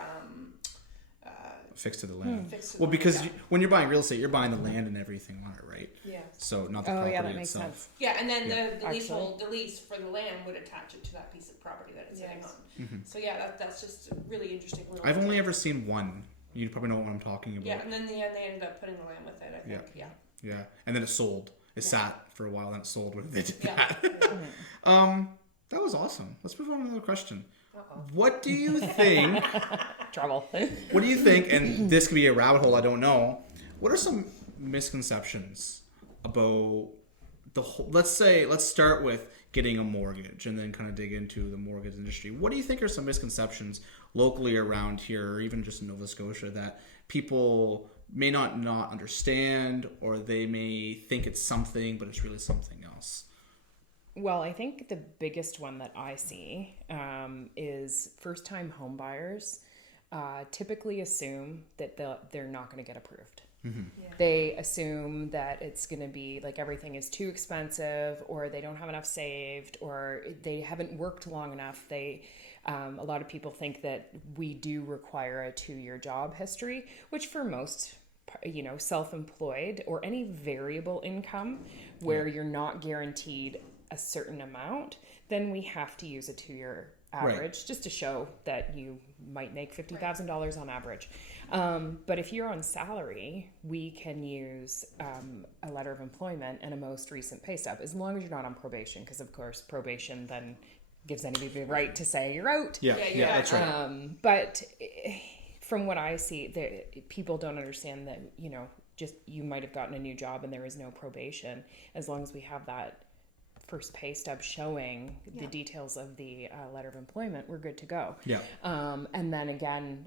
Fixed to the land. fixed to Well, the because land. when you're buying real estate, you're buying the land and everything on it, right? Yeah. So not the Oh, property yeah, that makes itself. sense. Yeah, and then Yeah. the Actually. leasehold, the lease for the land would attach it to that piece of property that it's sitting Yes. on. So yeah, that's just a really interesting little. I've only detail. ever seen one. You probably know what I'm talking about. Yeah, and then in the end they ended up putting the land with it. I think. Yeah. Yeah, and then it sold. It sat for a while, and it sold when they did Yeah. that. That was awesome. Let's move on to another question. Uh-oh. What do you think? Trouble. What do you think? And this could be a rabbit hole. I don't know. What are some misconceptions about the whole? Let's start with getting a mortgage, and then kind of dig into the mortgage industry. What do you think are some misconceptions locally around here, or even just in Nova Scotia, that people may not understand, or they may think it's something, but it's really something else? Well, I think the biggest one that I see is first-time home buyers typically assume that they're not going to get approved. They assume that it's going to be like everything is too expensive, or they don't have enough saved, or they haven't worked long enough. A lot of people think that we do require a 2-year job history, which for most, self-employed or any variable income where you're not guaranteed a certain amount, then we have to use a 2-year average just to show that you might make $50,000 on average. But if you're on salary, we can use a letter of employment and a most recent pay stub, as long as you're not on probation, because of course probation then gives anybody the right to say you're out. Yeah, that's right. But from what I see, people don't understand that, just you might have gotten a new job and there is no probation. As long as we have that first pay stub showing the details of the letter of employment, we're good to go. Yeah. And then again,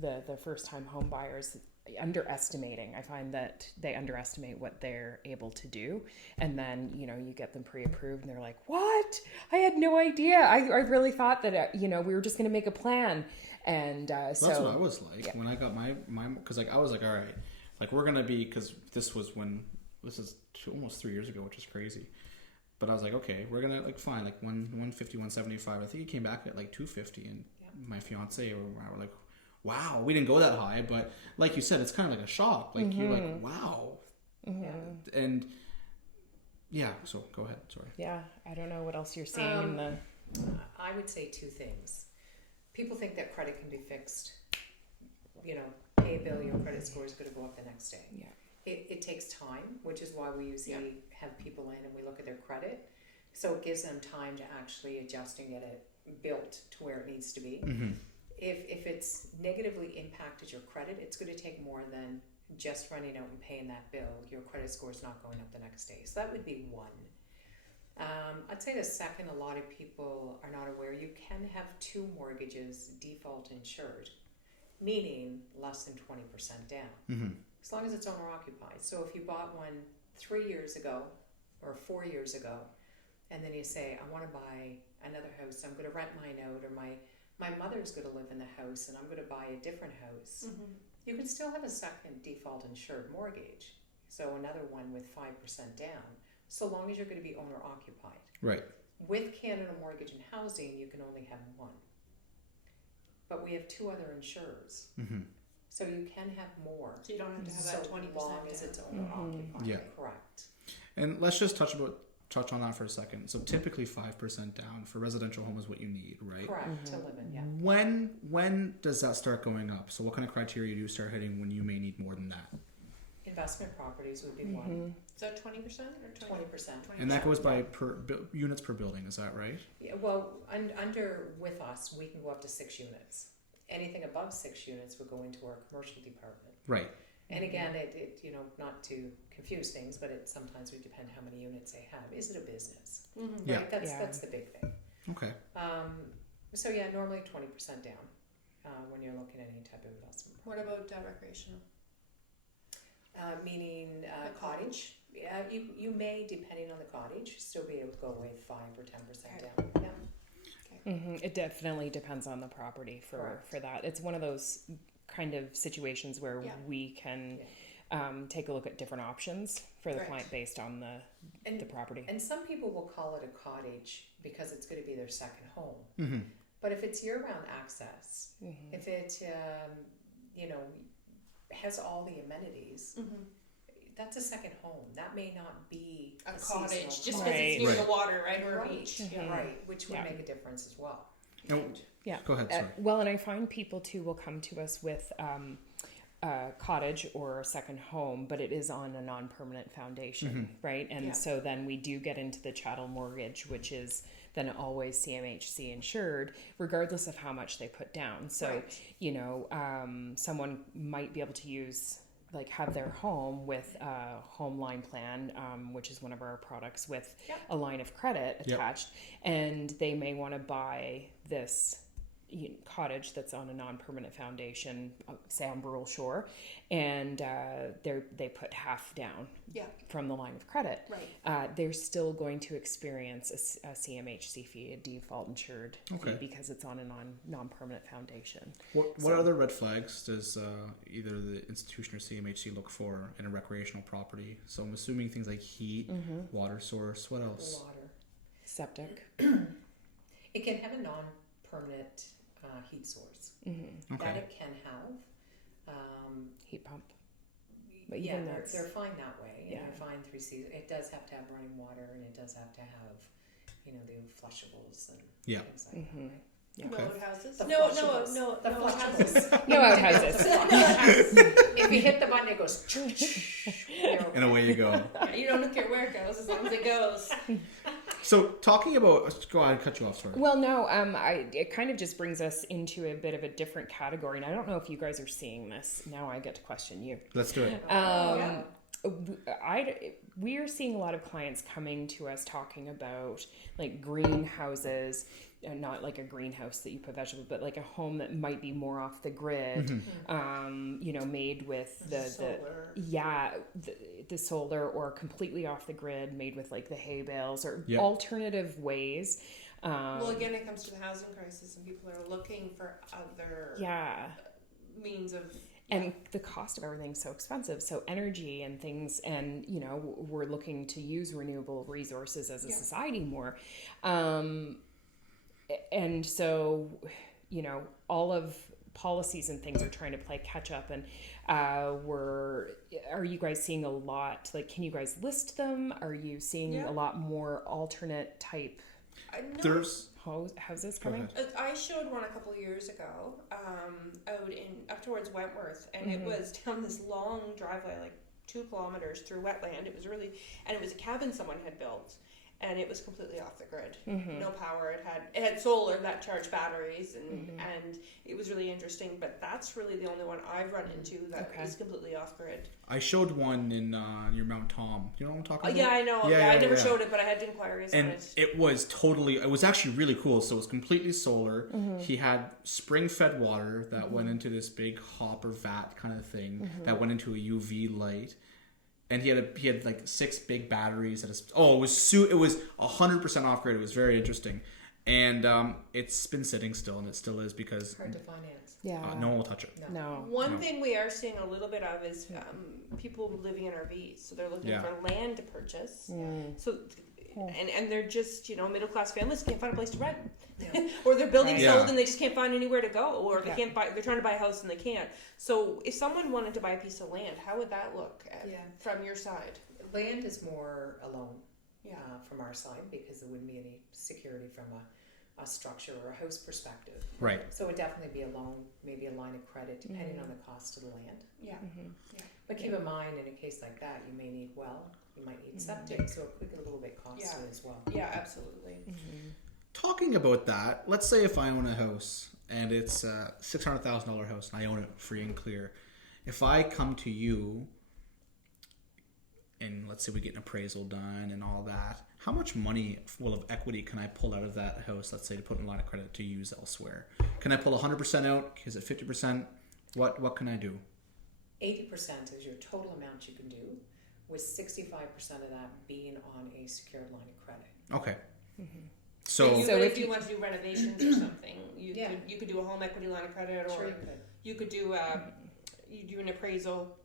the first time home buyers underestimating. I find that they underestimate what they're able to do, and then you get them pre-approved, and they're like, "What? I had no idea. I really thought that we were just going to make a plan." And That's what I was like when I got my because I was like, all right, like we're gonna be, because this is almost 3 years ago, which is crazy. But I was like, okay, we're gonna fine, 150, 175. I think it came back at 250, and my fiance were like, wow, we didn't go that high, but like you said, it's kind of like a shock. You're like, wow. And so go ahead. Sorry. Yeah, I don't know what else you're seeing in the. I would say two things. People think that credit can be fixed. Pay a bill, your credit score is going to go up the next day. Yeah. It takes time, which is why we usually have people in and we look at their credit. So it gives them time to actually adjust and get it built to where it needs to be. Mm-hmm. If it's negatively impacted your credit, it's going to take more than just running out and paying that bill. Your credit score is not going up the next day. So that would be one. I'd say the second, a lot of people are not aware you can have two mortgages default insured, meaning less than 20% down, as long as it's owner occupied. So if you bought one 3 years ago or 4 years ago, and then you say, I want to buy another house, I'm going to rent mine out, or my mother's going to live in the house and I'm going to buy a different house, you can still have a second default insured mortgage. So another one with 5% down, so long as you're going to be owner occupied. Right. With Canada Mortgage and Housing, you can only have one. But we have two other insurers. So you can have more. So you don't have to have that 20% so long as it's owner occupied. Yeah. Correct. And let's just touch on that for a second. So typically 5% down for residential home is what you need, right? Correct. To live in, yeah. When does that start going up? So what kind of criteria do you start hitting when you may need more than that? Investment properties would be one. Is that 20% or 20%. And that goes by units per building, is that right? Yeah, well, under with us, we can go up to 6 units. Anything above 6 units would go into our commercial department. Right. And again, it not to confuse things, but it sometimes would depend how many units they have. Is it a business? Yeah. Right? That's the big thing. Okay. So normally 20% down when you're looking at any type of investment. what about recreational? Meaning cottage. Yeah, you may, depending on the cottage, still be able to go away 5 or 10% down. Yeah. It definitely depends on the property for that. It's one of those kind of situations where we can take a look at different options for the client based on the property. And some people will call it a cottage because it's going to be their second home. But if it's year-round access, if it has all the amenities, that's a second home. That may not be a cottage, just because Right. it's near the water, right, or a beach. Right, which would make a difference as well. Yeah. Go ahead, sorry. Well, and I find people too will come to us with a cottage or a second home, but it is on a non-permanent foundation, right? And so then we do get into the chattel mortgage, which is then always CMHC insured, regardless of how much they put down. So, someone might be able to use, have their home with a home line plan, which is one of our products with a line of credit attached, and they may want to buy this cottage that's on a non-permanent foundation, say on Burrell Shore, and they put half down from the line of credit. Right. They're still going to experience a CMHC fee, a default insured fee, because it's on a non-permanent foundation. What other red flags does either the institution or CMHC look for in a recreational property? So I'm assuming things like heat, water source. What else? Water. Septic. It can have a non-permanent heat source that it can have. Heat pump. But Yeah, even they're fine that way. Yeah. And they're fine 3 seasons. It does have to have running water, and it does have to have, the flushables and things like that. Right? No outhouses. The No flushables. The outhouses. flushables. no outhouses. If you hit the button, it goes. And away you go. Yeah, you don't care where it goes as long as it goes. So talking about, go ahead, cut you off, sorry. Well, no, it kind of just brings us into a bit of a different category, and I don't know if you guys are seeing this. Now I get to question you. Let's do it. We are seeing a lot of clients coming to us talking about like greenhouses, not like a greenhouse that you put vegetables, but like a home that might be more off the grid, made with the solar, or completely off the grid, made with like the hay bales or alternative ways. Well, again, it comes to the housing crisis, and people are looking for other means of. And the cost of everything's so expensive. So energy and things, and we're looking to use renewable resources as a society more. And so, all of policies and things are trying to play catch up. And are you guys seeing a lot? Like, can you guys list them? Are you seeing a lot more alternate type? There's houses coming? I showed one a couple of years ago, up towards Wentworth, and it was down this long driveway, like 2 kilometers through wetland. It was it was a cabin someone had built, and it was completely off the grid. No power. It had solar that charged batteries, and it was really interesting. But that's really the only one I've run into that is completely off grid. I showed one in your Mount Tom. You know what I'm talking about? Yeah, I know. Yeah, I never showed it, but I had inquiries on it. And it was actually really cool. So it was completely solar. He had spring-fed water that went into this big hopper vat kind of thing that went into a UV light. And he had like 6 big batteries. It was 100% off grid. It was very interesting. And it's been sitting still, and it still is because hard to finance. Yeah, no one will touch it. No. One thing we are seeing a little bit of is people living in RVs, so they're looking for land to purchase. So, and they're just middle class families can't find a place to rent, or their building's sold and they just can't find anywhere to go, or they can't buy. They're trying to buy a house and they can't. So, if someone wanted to buy a piece of land, how would that look from your side? Land is more a loan from our side, because there wouldn't be any security from a structure or a house perspective. Right. So it would definitely be a loan, maybe a line of credit, depending on the cost of the land. Yeah. But keep in mind, in a case like that, you may need you might need septic, so it could get a little bit costly as well. Yeah, absolutely. Talking about that, let's say if I own a house and it's a $600,000 house and I own it free and clear. If I come to you and let's say we get an appraisal done and all that, how much money full of equity can I pull out of that house, let's say, to put in a line of credit to use elsewhere? Can I pull 100% out? Is it 50%? What can I do? 80% is your total amount you can do, with 65% of that being on a secured line of credit. Okay. So if you want to do renovations or something, you could do a home equity line of credit, or you could do an appraisal,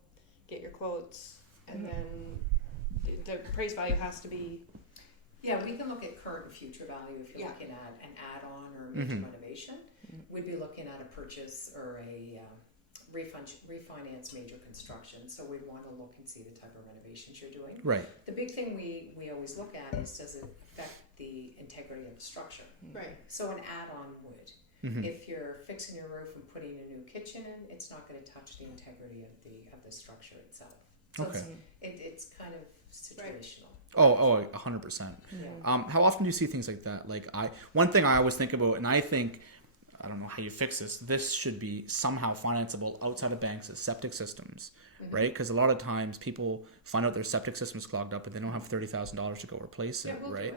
get your quotes, and then the appraised value has to be. Yeah, we can look at current and future value if you're looking at an add-on or a major renovation. We'd be looking at a purchase or a refinance major construction. So we'd want to look and see the type of renovations you're doing. Right. The big thing we always look at is, does it affect the integrity of the structure? Right. So an add-on would. If you're fixing your roof and putting a new kitchen in, it's not going to touch the integrity of the structure itself. So it's kind of situational. Oh, 100%. How often do you see things like that? Like one thing I always think about, and I think, I don't know how you fix this. This should be somehow financeable outside of banks as septic systems, right? Because a lot of times people find out their septic system is clogged up, but they don't have $30,000 to go replace it, right?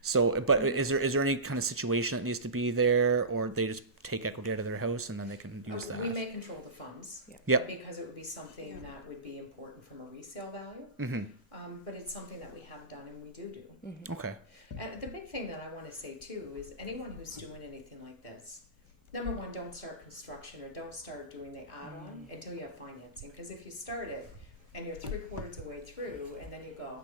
So, but is there any kind of situation that needs to be there, or they just take equity out of their house and then they can use that? We may control the funds, because it would be something that would be important from a resale value. But it's something that we have done and we do. Okay. And the big thing that I want to say too is, anyone who's doing anything like this, number one, don't start construction or don't start doing the add-on until you have financing. Because if you start it and you're 3/4 of the way through and then you go,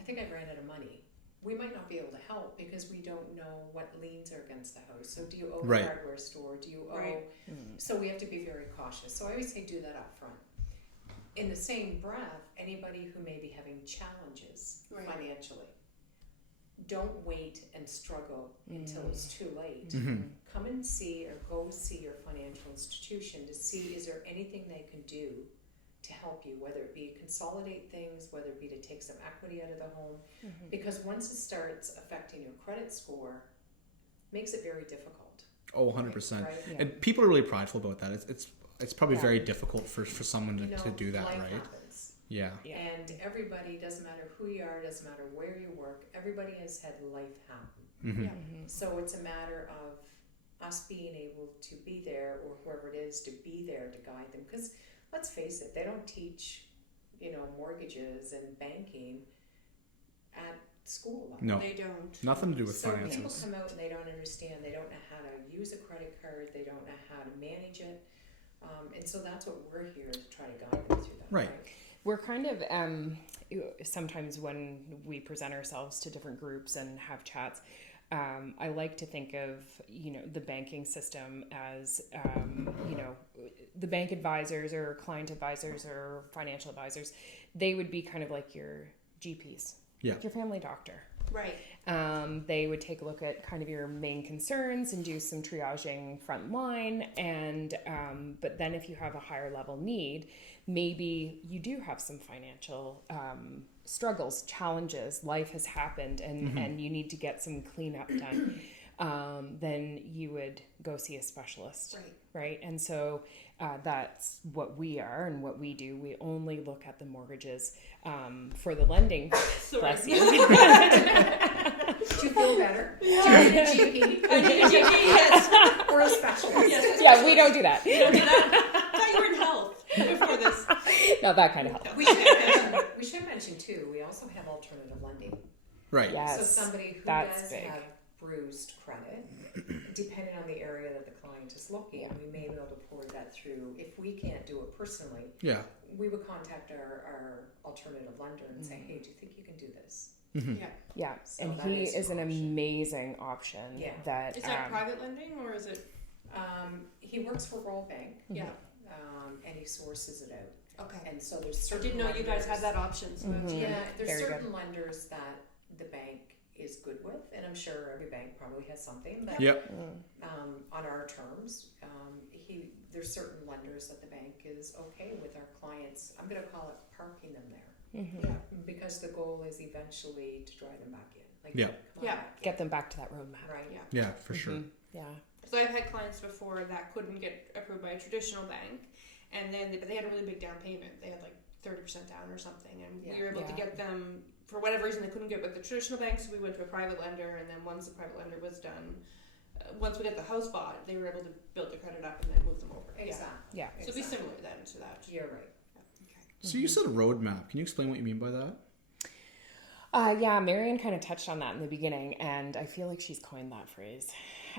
I think I ran out of money, we might not be able to help because we don't know what liens are against the house. So do you owe the hardware store? Do you owe? So we have to be very cautious. So I always say do that up front. In the same breath, anybody who may be having challenges financially, don't wait and struggle until it's too late. Come and see or go see your financial institution to see, is there anything they can do to help you, whether it be consolidate things, whether it be to take some equity out of the home. Because once it starts affecting your credit score, makes it very difficult. Oh, 100%. Right? And people are really prideful about that. It's probably very difficult for someone to do that, right? Happens. Yeah. Yeah. And everybody, doesn't matter who you are, doesn't matter where you work, everybody has had life happen. Mm-hmm. Yeah. So it's a matter of us being able to be there, or whoever it is to be there to guide them. Because let's face it, they don't teach, mortgages and banking at school level. No. They don't. Nothing to do with So people finances. come out and they don't understand. They don't know how to use a credit card. They don't know how to manage it. And so that's what we're here to try to guide them through that. Right. We're kind of sometimes when we present ourselves to different groups and have chats, I like to think of the banking system as the bank advisors or client advisors or financial advisors. They would be kind of like your GPs, Yeah. your family doctor. Right. They would take a look at kind of your main concerns and do some triaging front line. And but then if you have a higher level need, maybe you do have some financial struggles, challenges, life has happened, and you need to get some cleanup done. Then you would go see a specialist. Right. And so that's what we are and what we do. We only look at the mortgages for the lending. Bless you. Do you feel better? Do you need a GP? I need a GP, yes. Or a specialist? Yes. Yeah, we don't do that. You don't do that? I thought you were in health before this. Not that kind of help. We should mention too, we also have alternative lending. Right. Yes. So somebody who that's does big. have bruised credit, depending on the area that the client is looking, we may be able to pour that through. If we can't do it personally, Yeah. we would contact our alternative lender and say, hey, do you think you can do this? Mm-hmm. Yeah. Yeah, So and that he is is an an option. amazing option. Yeah. That Is that private lending or is it? He works for Royal Bank, Yeah. and he sources it out. Okay. And so there's I certain didn't know you guys had lenders- that option. So that's Yeah, there's Very certain lenders that the bank is good with, and I'm sure every bank probably has something, but Yep. on our terms, there's certain lenders that the bank is okay with our clients. I'm going to call it parking them there, yeah. because the goal is eventually to drive them back in. Like, Yeah. come on Yeah. back in. get them back to that roadmap. Right. Yeah. Yeah, for sure. Yeah. So I've had clients before that couldn't get approved by a traditional bank, and then but they had a really big down payment. They had like 30% down or something, and we were able to get them for whatever reason they couldn't get with the traditional bank. So we went to a private lender, and then once the private lender was done, once we got the house bought, they were able to build the credit up and then move them over. Exactly. Yeah. So it'd be similar then to that. You're right. Okay. So you said a roadmap. Can you explain what you mean by that? Yeah, Marion kind of touched on that in the beginning, and I feel like she's coined that phrase.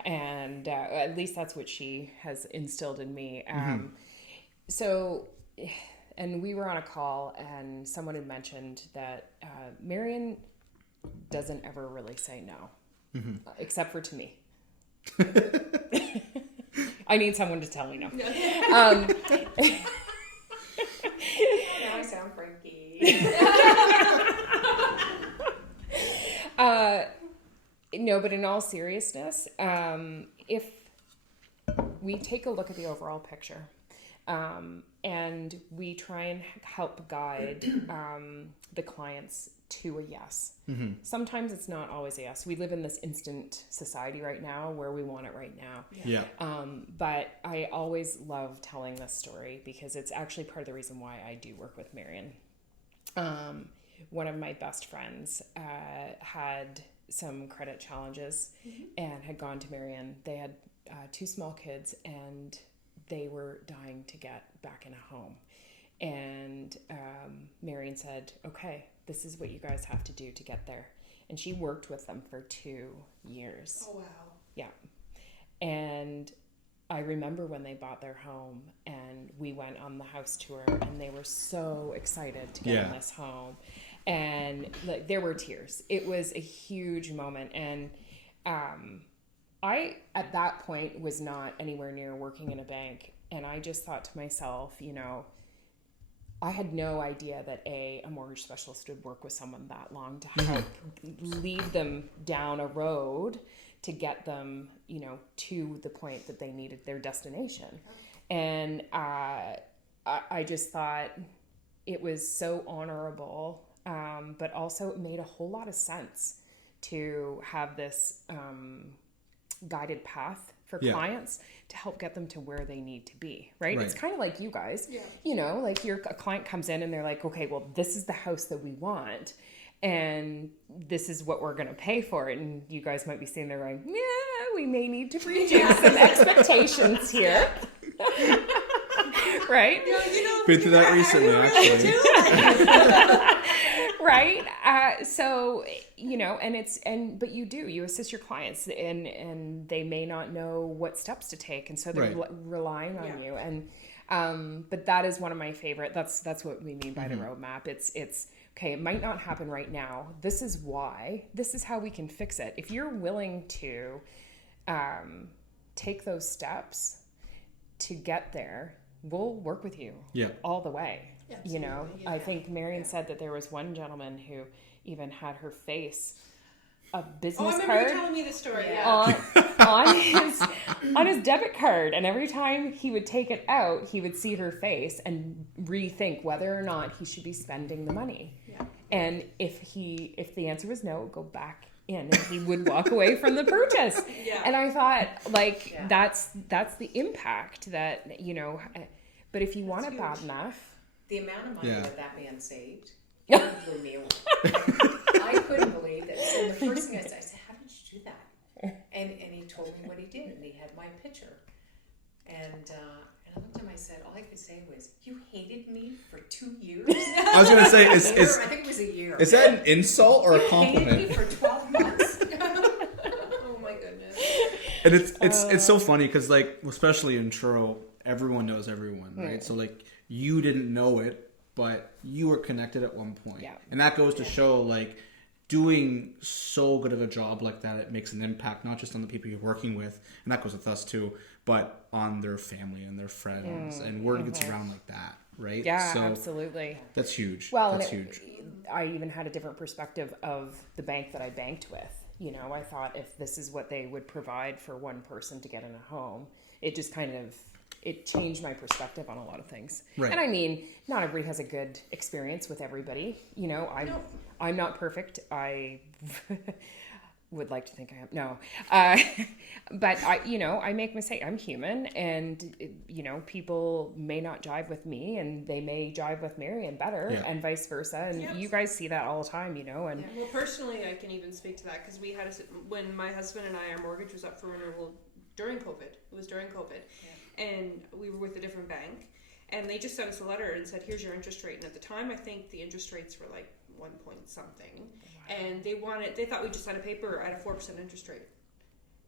And at least that's what she has instilled in me. So, and we were on a call, and someone had mentioned that Marion doesn't ever really say no, except for to me. I need someone to tell me no. Now I sound cranky. No, but in all seriousness, if we take a look at the overall picture, and we try and help guide the clients to a yes. Sometimes it's not always a yes. We live in this instant society right now where we want it right now. Yeah. But I always love telling this story because it's actually part of the reason why I do work with Marion. One of my best friends had some credit challenges and had gone to Marion. They had 2 small kids and they were dying to get back in a home. And Marion said, okay, this is what you guys have to do to get there. And she worked with them for 2 years. Oh wow. Yeah. And I remember when they bought their home and we went on the house tour and they were so excited to get in this home. And like there were tears. It was a huge moment. And I, at that point, was not anywhere near working in a bank. And I just thought to myself, you know, I had no idea that a mortgage specialist would work with someone that long to help lead them down a road to get them, you know, to the point that they needed their destination. And I just thought it was so honorable, but also it made a whole lot of sense to have this guided path for Yeah. clients to help get them to where they need to be, right? Right. It's kind of like you guys, Yeah. you know, like a client comes in and they're like, okay, well, this is the house that we want. And this is what we're going to pay for it. And you guys might be sitting there going, yeah, we may need to reduce some expectations here. Right? Been through that recently, actually. Right. So, you know, but you assist your clients and they may not know what steps to take. And so they're Right. relying on Yeah. you. And, but that is one of my favorite, that's what we mean by the roadmap. It's, okay, it might not happen right now. This is why, this is how we can fix it. If you're willing to, take those steps to get there, we'll work with you Yeah. all the way. You know, Absolutely, yeah. I think Marion said that there was one gentleman who even had her face, a Oh, I business remember you card telling me the story. Yeah. on his debit card, and every time he would take it out, he would see her face and rethink whether or not he should be spending the money. Yeah. And if the answer was no, go back in, and he would walk away from the purchase. Yeah. And I thought, like, Yeah. that's the impact that, you know. But if you want it bad huge. enough. The amount of money Yeah. that man saved blew me away. I couldn't believe it. So the first thing I said, how did you do that? And he told me what he did, and he had my picture. And I looked at him, I said, all I could say was, you hated me for 2 years? I was gonna say, I think it was a year. is that an insult or a You hated me compliment? for 12 months? Oh my goodness. And it's so funny because, like, especially in Truro, everyone knows everyone, right? So like, you didn't know it, but you were connected at one point. Yeah. And that goes to show, like, doing so good of a job like that, it makes an impact not just on the people you're working with, and that goes with us too, but on their family and their friends, and word gets around like that, right? Yeah, So absolutely. that's huge. Well, That's and huge. I even had a different perspective of the bank that I banked with. You know, I thought if this is what they would provide for one person to get in a home, it just kind of, it changed my perspective on a lot of things. Right. And I mean, not everybody has a good experience with everybody. You know, I'm not perfect. I would like to think I am. No. But I make mistakes. I'm human, and you know, people may not jive with me, and they may jive with Marion better, Yeah. and vice versa. And Yep. you guys see that all the time, you know. And Well, personally, I can even speak to that because we had when my husband and I, our mortgage was up for renewal during COVID. It was during COVID, and we were with a different bank, and they just sent us a letter and said, "Here's your interest rate." And at the time, I think the interest rates were like 1 point something, and they thought we just had a paper at a 4% interest rate.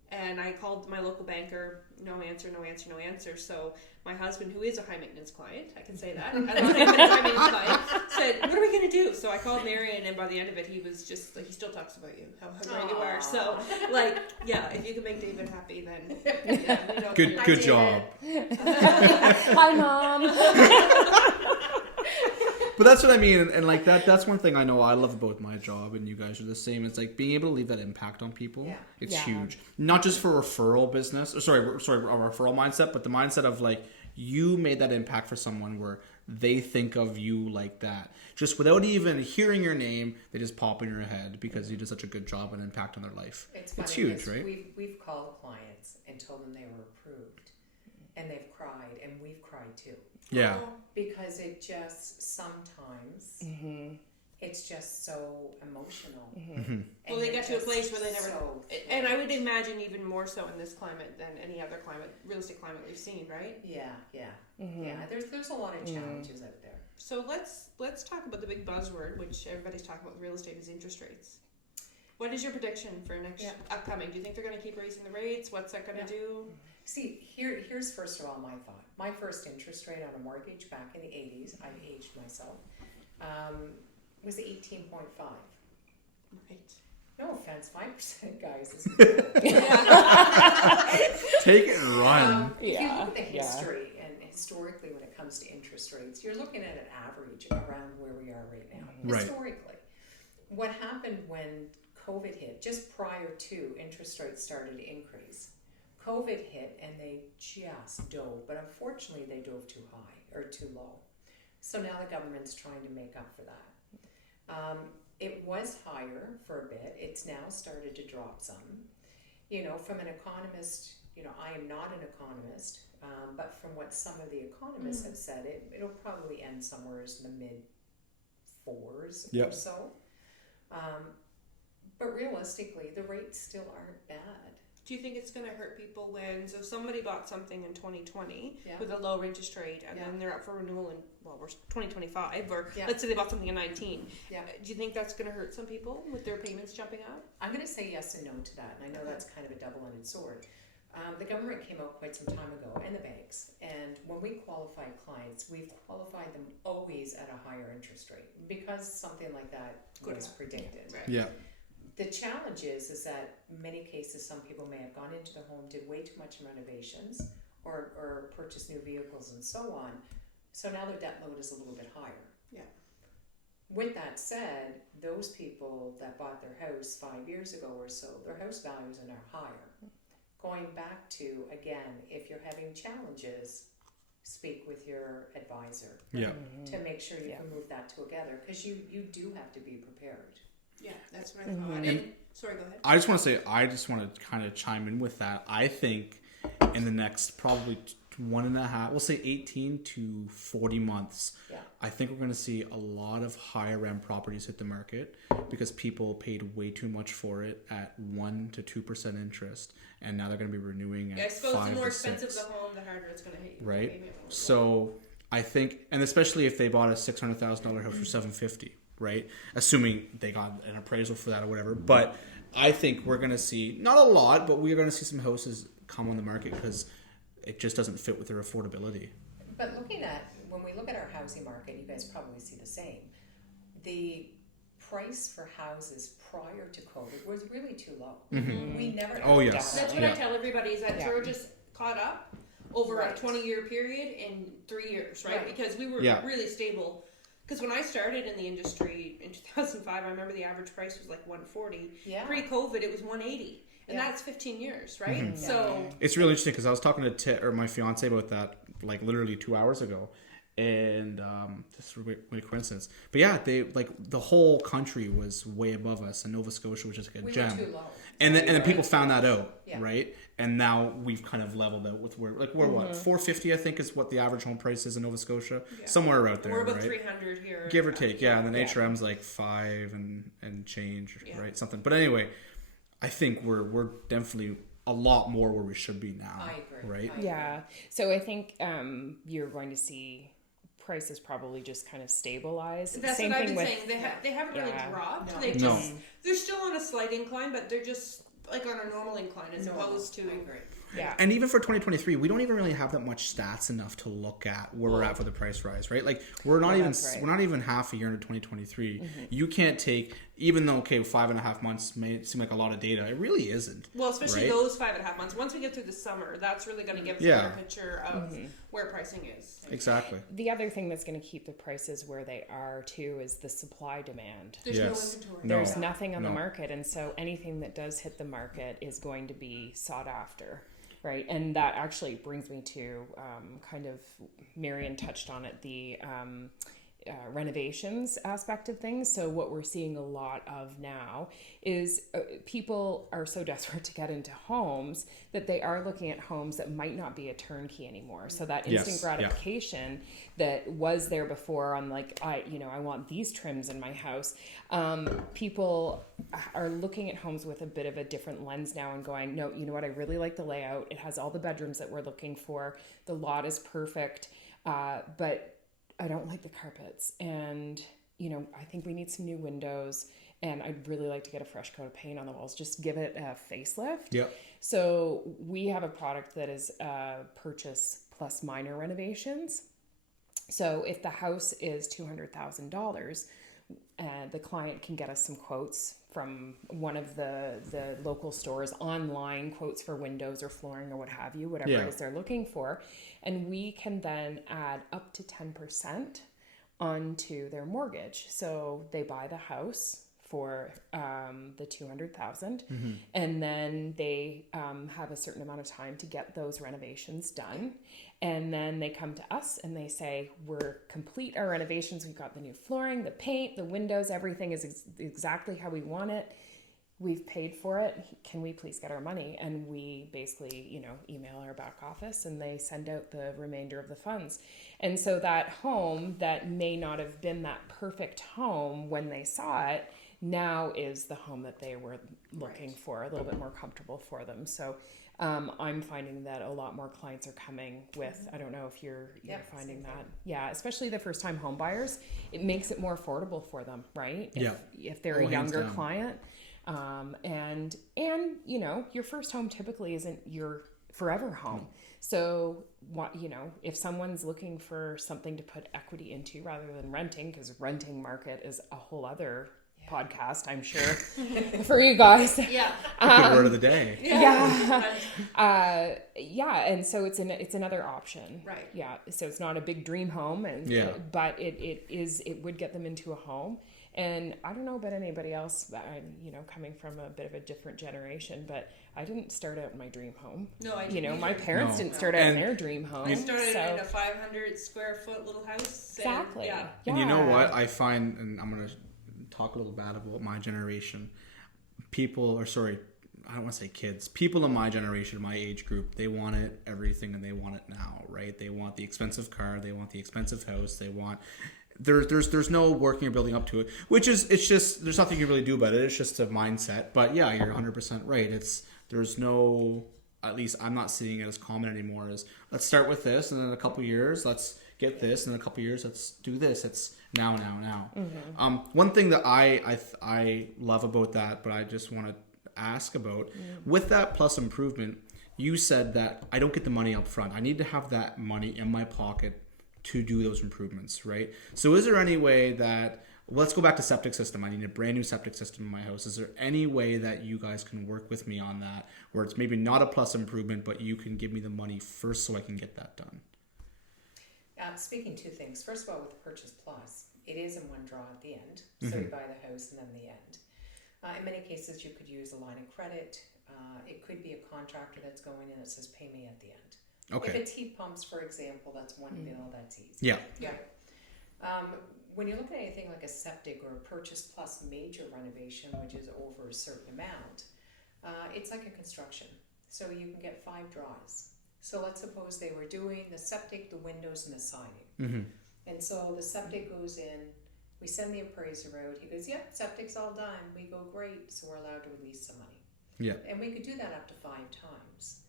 And I called my local banker, no answer. So my husband, who is a high maintenance client, I can say that, I love him as a high maintenance client, said, what are we going to do? So I called Marion, and by the end of it, he was just like, he still talks about you, how great you are. So, like, yeah, if you can make David happy, then yeah, we know Good it's job. hi, Mom. But that's what I mean, and like that's one thing I know I love about my job, and you guys are the same. It's like being able to leave that impact on people. Yeah. It's Yeah. huge. Not just for referral business, a referral mindset, but the mindset of like you made that impact for someone where they think of you like that. Just without even hearing your name, they just pop in your head because you did such a good job and impact on their life. It's funny huge, 'cause right? We've called clients and told them they were approved, and they've cried, and we've cried too. Yeah. Because it just sometimes it's just so emotional. And Well, they you're got to a just place where they never. so And I would imagine even more so in this climate than any other climate, real estate climate we've seen, right? yeah. There's a lot of challenges out there. So let's talk about the big buzzword, which everybody's talking about with real estate, is interest rates. What is your prediction for next upcoming? Do you think they're going to keep raising the rates? What's that going to do? See, here's first of all my thought. My first interest rate on a mortgage back in the 80s, I've aged myself, was 18.5. Right. No offense, 5%, guys, is incredible. Take it and run. If you look at the history and historically when it comes to interest rates, you're looking at an average around where we are right now. Right. Historically. What happened when COVID hit, just prior to interest rates started to increase, COVID hit and they just dove, but unfortunately they dove too high or too low. So now the government's trying to make up for that. It was higher for a bit. It's now started to drop some. You know, from an economist, I am not an economist, but from what some of the economists have said, it'll probably end somewhere in the mid fours or so. But realistically, the rates still aren't bad. Do you think it's going to hurt people when, so somebody bought something in 2020 with a low interest rate and then they're up for renewal in, we're 2025, or let's say they bought something in 19. Do you think that's going to hurt some people with their payments jumping up? I'm going to say yes and no to that, and I know that's kind of a double-ended sword. The government came out quite some time ago, and the banks, and when we qualify clients, we've qualified them always at a higher interest rate because something like that was predicted. Right. Yeah. The challenge is that in many cases, some people may have gone into the home, did way too much in renovations, or purchased new vehicles and so on. So now their debt load is a little bit higher. Yeah. With that said, those people that bought their house 5 years ago or so, their house values are now higher. Going back to, again, if you're having challenges, speak with your advisor to make sure you can move that together, because you do have to be prepared. Yeah, that's what I thought. And sorry, go ahead. I just want to kind of chime in with that. I think in the next probably 1.5, we'll say 18 to 40 months, I think we're going to see a lot of higher end properties hit the market because people paid way too much for it at 1 to 2% interest, and now they're going to be renewing at 5 to 6. I suppose the more expensive the home, the harder it's going to hit you. Right. So I think, and especially if they bought a $600,000 house for $750,000. Right? Assuming they got an appraisal for that or whatever. But I think we're going to see, not a lot, but we're going to see some houses come on the market because it just doesn't fit with their affordability. But when we look at our housing market, you guys probably see the same. The price for houses prior to COVID was really too low. Mm-hmm. We never. Oh, yes. That's what I tell everybody is that we're just caught up over a 20-year period in 3 years, right? Because we were really stable. Because when I started in the industry in 2005, I remember the average price was like $140. Yeah. Pre-COVID, it was $180, and that's 15 years, right? Mm-hmm. So it's really interesting because I was talking to my fiance about that like literally 2 hours ago, and just a really coincidence. But yeah, they like the whole country was way above us, and Nova Scotia was just like a gem. Were too low. And then people found that out, right? And now we've kind of leveled out with we're what, $450 I think is what the average home price is in Nova Scotia, somewhere out there. We're about right? $300 here, give or take, and then HRM's like $5 and change, right? Something. But anyway, I think we're definitely a lot more where we should be now. I agree. Right? Yeah. So I think you're going to see prices probably just kind of stabilize. That's Same what I've thing been with, saying. They haven't really dropped. No. They're still on a slight incline, but they're just like on a normal incline as opposed to. Yeah. And even for 2023, we don't even really have that much stats enough to look at where we're at for the price rise, right? Like we're not even half a year into 2023. Mm-hmm. You can't take, even though 5.5 months may seem like a lot of data, it really isn't. Well, especially those 5.5 months. Once we get through the summer, that's really going to give us a better picture of where pricing is. Exactly. The other thing that's going to keep the prices where they are too is the supply demand. There's no inventory. There's nothing on the market, and so anything that does hit the market is going to be sought after. Right, and that actually brings me to kind of, Marion touched on it, the renovations aspect of things. So what we're seeing a lot of now is people are so desperate to get into homes that they are looking at homes that might not be a turnkey anymore. So that instant gratification that was there before on like, I want these trims in my house. People are looking at homes with a bit of a different lens now and going, no, you know what? I really like the layout. It has all the bedrooms that we're looking for. The lot is perfect. But I don't like the carpets, and I think we need some new windows, and I'd really like to get a fresh coat of paint on the walls, just give it a facelift. Yep. So we have a product that is purchase plus minor renovations. So if the house is $200,000, the client can get us some quotes from one of the local stores, online quotes for windows or flooring or what have you, whatever it is they're looking for. And we can then add up to 10% onto their mortgage. So they buy the house for the $200,000, and then they have a certain amount of time to get those renovations done. And then they come to us and they say, we're complete our renovations. We've got the new flooring, the paint, the windows, everything is exactly how we want it. we've paid for it. Can we please get our money? And we basically, email our back office and they send out the remainder of the funds. And so that home that may not have been that perfect home when they saw it now is the home that they were looking for, a little bit more comfortable for them. So I'm finding that a lot more clients are coming with, I don't know if you're finding that. Yeah, especially the first time home buyers, it makes it more affordable for them, right? If they're a younger client. And your first home typically isn't your forever home. So if someone's looking for something to put equity into rather than renting, because renting market is a whole other podcast, I'm sure, for you guys. Good word of the day. And so it's another option, right? So it's not a big dream home, but it would get them into a home. And I don't know about anybody else, coming from a bit of a different generation, but I didn't start out in my dream home. No, I didn't. My parents didn't start out in their dream home. I started in a 500 square foot little house. Exactly. And you know what I find, and I'm going to talk a little bad about my generation. I don't want to say kids. People in my generation, my age group, they want it everything and they want it now, right? They want the expensive car, they want the expensive house, they want... There's no working or building up to it, which is, it's just, there's nothing you can really do about it. It's just a mindset. But yeah, you're 100% right. There's no, at least I'm not seeing it as common anymore, as let's start with this and then in a couple of years let's get this and in a couple of years let's do this. It's now. Mm-hmm. One thing that I love about that, but I just want to ask about, with that plus improvement, you said that I don't get the money up front. I need to have that money in my pocket to do those improvements, right? So is there any way that, let's go back to septic system. I need a brand new septic system in my house. Is there any way that you guys can work with me on that, where it's maybe not a plus improvement, but you can give me the money first so I can get that done? Speaking two things. First of all, with the Purchase Plus, it is in one draw at the end. So you buy the house and then the end. In many cases, you could use a line of credit. It could be a contractor that's going in that says, pay me at the end. Okay. If it's heat pumps, for example, that's one bill, that's easy. Yeah. When you look at anything like a septic or a Purchase Plus major renovation, which is over a certain amount, it's like a construction. So you can get 5 draws. So let's suppose they were doing the septic, the windows, and the siding. Mm-hmm. And so the septic goes in, we send the appraiser out, he goes, yep, septic's all done. We go, great, so we're allowed to release some money. Yeah. And we could do that up to 5 times.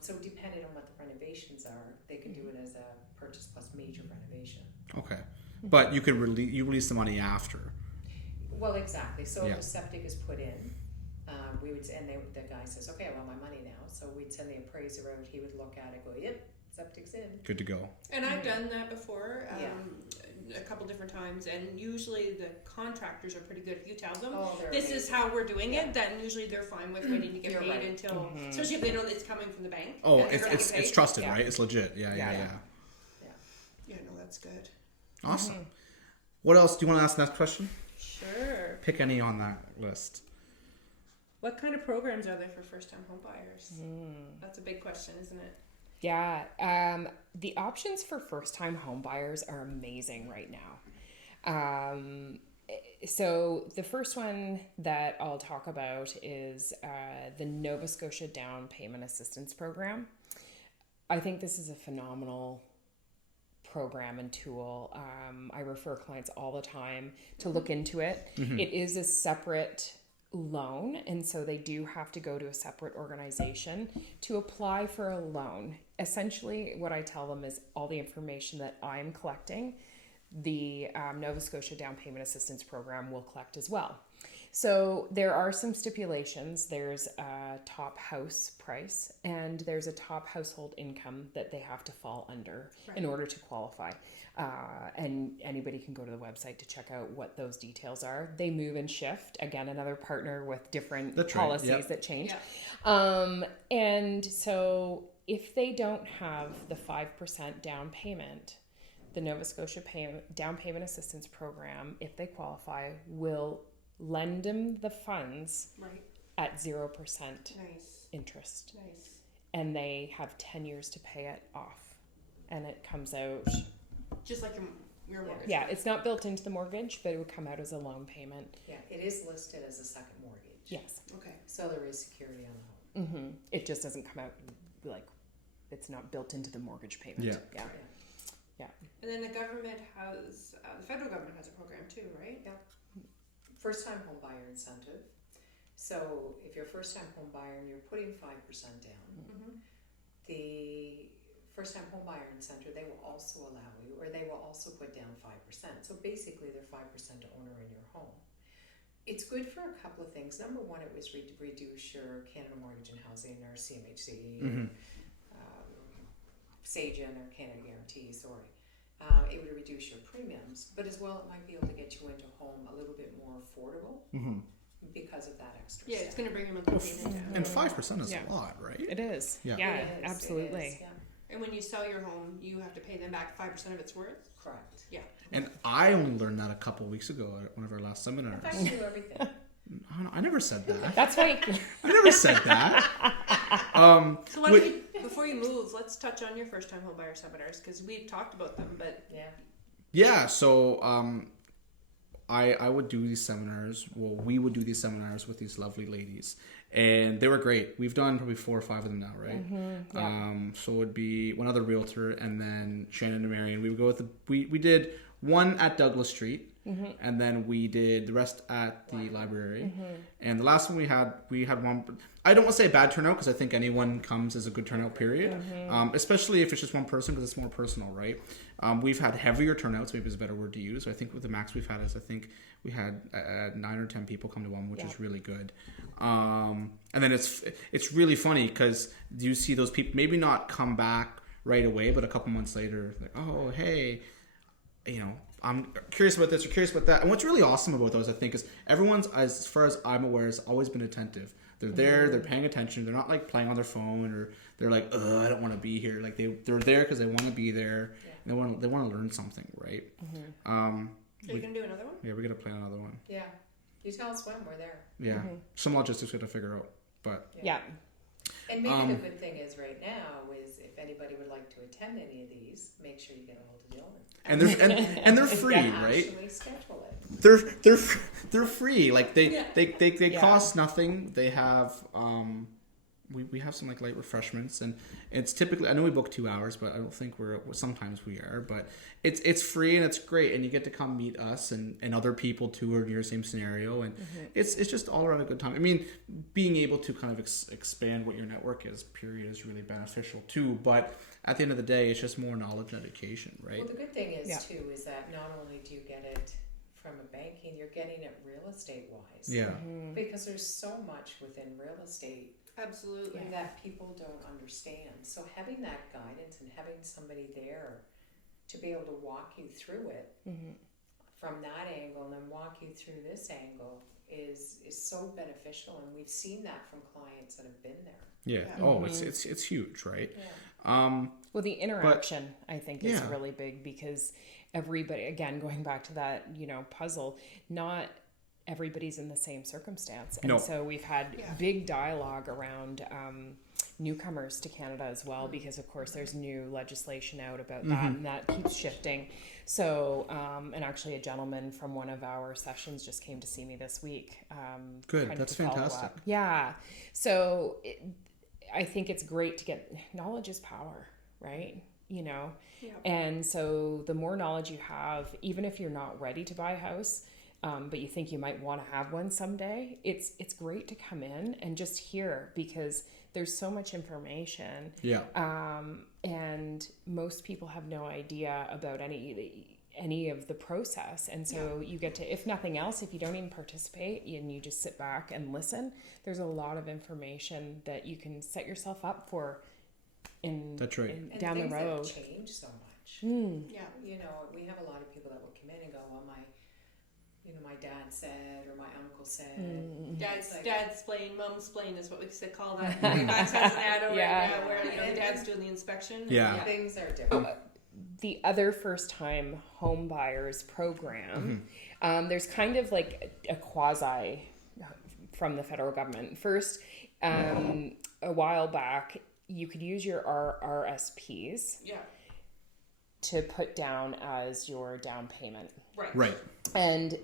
So depending on what the renovations are, they can do it as a Purchase Plus major renovation. Okay. But you could release the money after. Well, exactly. So if the septic is put in, we would, and the guy says, okay, I want my money now. So we'd send the appraiser out, he would look at it, go, yep, septic's in. Good to go. And I've done that before. A couple different times, and usually the contractors are pretty good. If you tell them this is how we're doing it, then usually they're fine with waiting to get paid until, especially if they know it's coming from the bank. Oh, it's trusted, right? It's legit. Yeah. No, that's good. Awesome. What else do you want to ask the next question? Sure. Pick any on that list. What kind of programs are there for first-time home buyers? That's a big question, isn't it? Yeah, the options for first-time home buyers are amazing right now. So the first one that I'll talk about is the Nova Scotia Down Payment Assistance Program. I think this is a phenomenal program and tool. I refer clients all the time to look into it. It is a separate loan, and so they do have to go to a separate organization to apply for a loan. Essentially, what I tell them is all the information that I'm collecting, the Nova Scotia Down Payment Assistance Program will collect as well. So there are some stipulations. There's a top house price and there's a top household income that they have to fall under in order to qualify. And anybody can go to the website to check out what those details are. They move and shift. Again, another partner with different policies that change. And so if they don't have the 5% down payment, the Nova Scotia Down Payment Assistance Program, if they qualify, will lend them the funds at 0% interest. And they have 10 years to pay it off. And it comes out... just like your mortgage. Yeah, it's not built into the mortgage, but it would come out as a loan payment. Yeah, it is listed as a second mortgage. Yes. Okay. So there is security on the home. It just doesn't come out like it's not built into the mortgage payment. Yeah. Yeah. Yeah. And then the government has, the federal government has a program too, right? Yeah. First-time home buyer incentive. So if you're a first-time home buyer and you're putting 5% down, the first-time home buyer incentive, they will also allow you, or they will also put down 5%. So basically, they're 5% owner in your home. It's good for a couple of things. Number one, it was reduce your Canada Mortgage and Housing, or CMHC, SAGEN, or Canada Guarantee, it would reduce your premiums, but as well, it might be able to get you into a home a little bit more affordable because of that extra Yeah, step. it's going to bring your monthly payment down. And 5% is a lot, right? It is. Yeah. Yeah, It is, absolutely. it is, yeah. And when you sell your home, you have to pay them back 5% of its worth? Correct. Yeah. And I only learned that a couple of weeks ago at one of our last seminars. I thought you knew everything. I don't know, I never said that. That's why. I never said that. So why don't we, before you move, let's touch on your first-time homebuyer seminars, because we've talked about them, but... Yeah, so I would do these seminars. Well, we would do these seminars with these lovely ladies, and they were great. We've done probably 4 or 5 of them now, right? So it would be one other realtor, and then Shannon and Marion. We would go with we did one at Douglas Street, and then we did the rest at the library. And the last one we had one. I don't want to say a bad turnout, because I think anyone comes as a good turnout, period. Especially if it's just one person, because it's more personal, right? We've had heavier turnouts, maybe is a better word to use. I think with the max we've had is, I think we had 9 or 10 people come to one, which is really good. And then it's really funny, because you see those people maybe not come back right away, but a couple months later, like, oh, hey, I'm curious about this or curious about that. And what's really awesome about those, I think, is everyone's, as far as I'm aware, has always been attentive. They're there, they're paying attention. They're not like playing on their phone, or they're like, I don't want to be here. Like they're there because they want to be there. And they want to learn something, right? Are you going to do another one? Yeah, we're going to plan another one. Yeah. You tell us when, we're there. Yeah. Some logistics we have to figure out, but... Yeah. And maybe the good thing is right now is if anybody would like to attend any of these, make sure you get a hold of Dylan. And they're free, right? Actually schedule it. They're free. Like they cost nothing. They have we have some like light refreshments, and it's typically, I know we book 2 hours, but I don't think sometimes we are, but it's free and it's great, and you get to come meet us and other people too who are in your same scenario, and it's just all around a good time. I mean, being able to kind of expand what your network is, period, is really beneficial too, but at the end of the day, it's just more knowledge and education, right? Well, the good thing is too is that not only do you get it from a banking, you're getting it real estate wise. Yeah. Because there's so much within real estate Absolutely. that people don't understand. So having that guidance and having somebody there to be able to walk you through it from that angle and then walk you through this angle is so beneficial, and we've seen that from clients that have been there. Yeah. Oh, it's huge, right? Yeah. Well, the interaction, I think, is really big, because everybody, again, going back to that, puzzle, not everybody's in the same circumstance. And so we've had big dialogue around newcomers to Canada as well, because of course there's new legislation out about that, and that keeps shifting. So, and actually a gentleman from one of our sessions just came to see me this week. Good, that's fantastic. Yeah. So I think it's great to get, knowledge is power, right? And so the more knowledge you have, even if you're not ready to buy a house, but you think you might want to have one someday, it's great to come in and just hear, because there's so much information. Yeah. And most people have no idea about any of the process. And so you get to, if nothing else, if you don't even participate and you just sit back and listen, there's a lot of information that you can set yourself up for That's right. And down the road. Have changed so much. Yeah. We have a lot of people that will come in and go, well, my dad said, or my uncle said. Dad's playing, mom's playing is what we call that. My guys has an ad over where the dad's doing the inspection. Yeah. Things are different. The other first-time home buyers program, there's kind of like a quasi from the federal government. First, a while back, you could use your RSPs to put down as your down payment. Right. And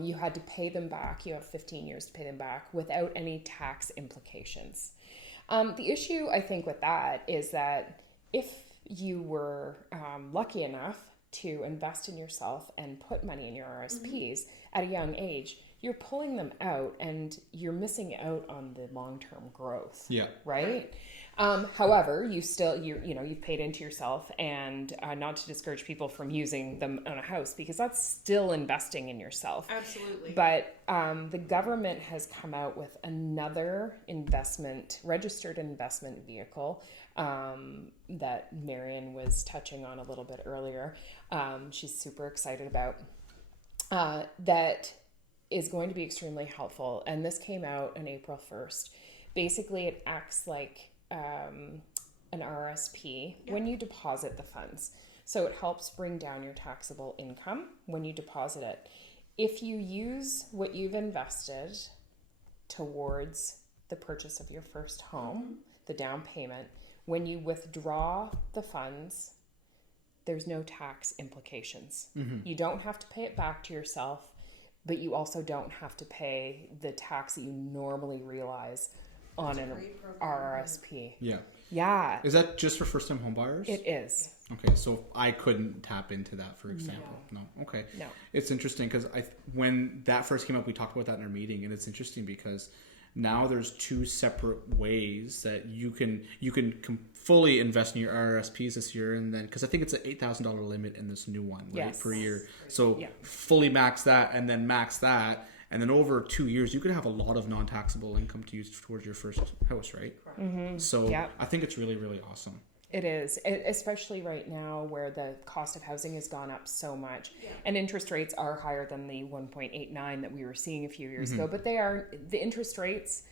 you had to pay them back. You have 15 years to pay them back without any tax implications. The issue, I think, with that is that if you were lucky enough to invest in yourself and put money in your RSPs at a young age, you're pulling them out and you're missing out on the long-term growth. Yeah. Right? However, you've paid into yourself, and not to discourage people from using them on a house, because that's still investing in yourself. Absolutely. But the government has come out with another registered investment vehicle that Marion was touching on a little bit earlier. She's super excited about that is going to be extremely helpful. And this came out on April 1st. Basically, it acts like an RSP when you deposit the funds. So it helps bring down your taxable income when you deposit it. If you use what you've invested towards the purchase of your first home, the down payment, when you withdraw the funds, there's no tax implications. You don't have to pay it back to yourself, but you also don't have to pay the tax that you normally realize on an RRSP. Yeah. Yeah. Is that just for first-time home buyers? It is. Okay, so I couldn't tap into that, for example. No. Okay. No. It's interesting because when that first came up, we talked about that in our meeting, and it's interesting because now there's two separate ways that you can fully invest in your RRSPs this year, and then because I think it's an $8,000 limit in this new one, right, per year. So fully max that, and then max that. And then over 2 years, you could have a lot of non-taxable income to use towards your first house, right? So I think it's really, really awesome. It is, especially right now where the cost of housing has gone up so much. And interest rates are higher than the 1.89 that we were seeing a few years ago. But the interest rates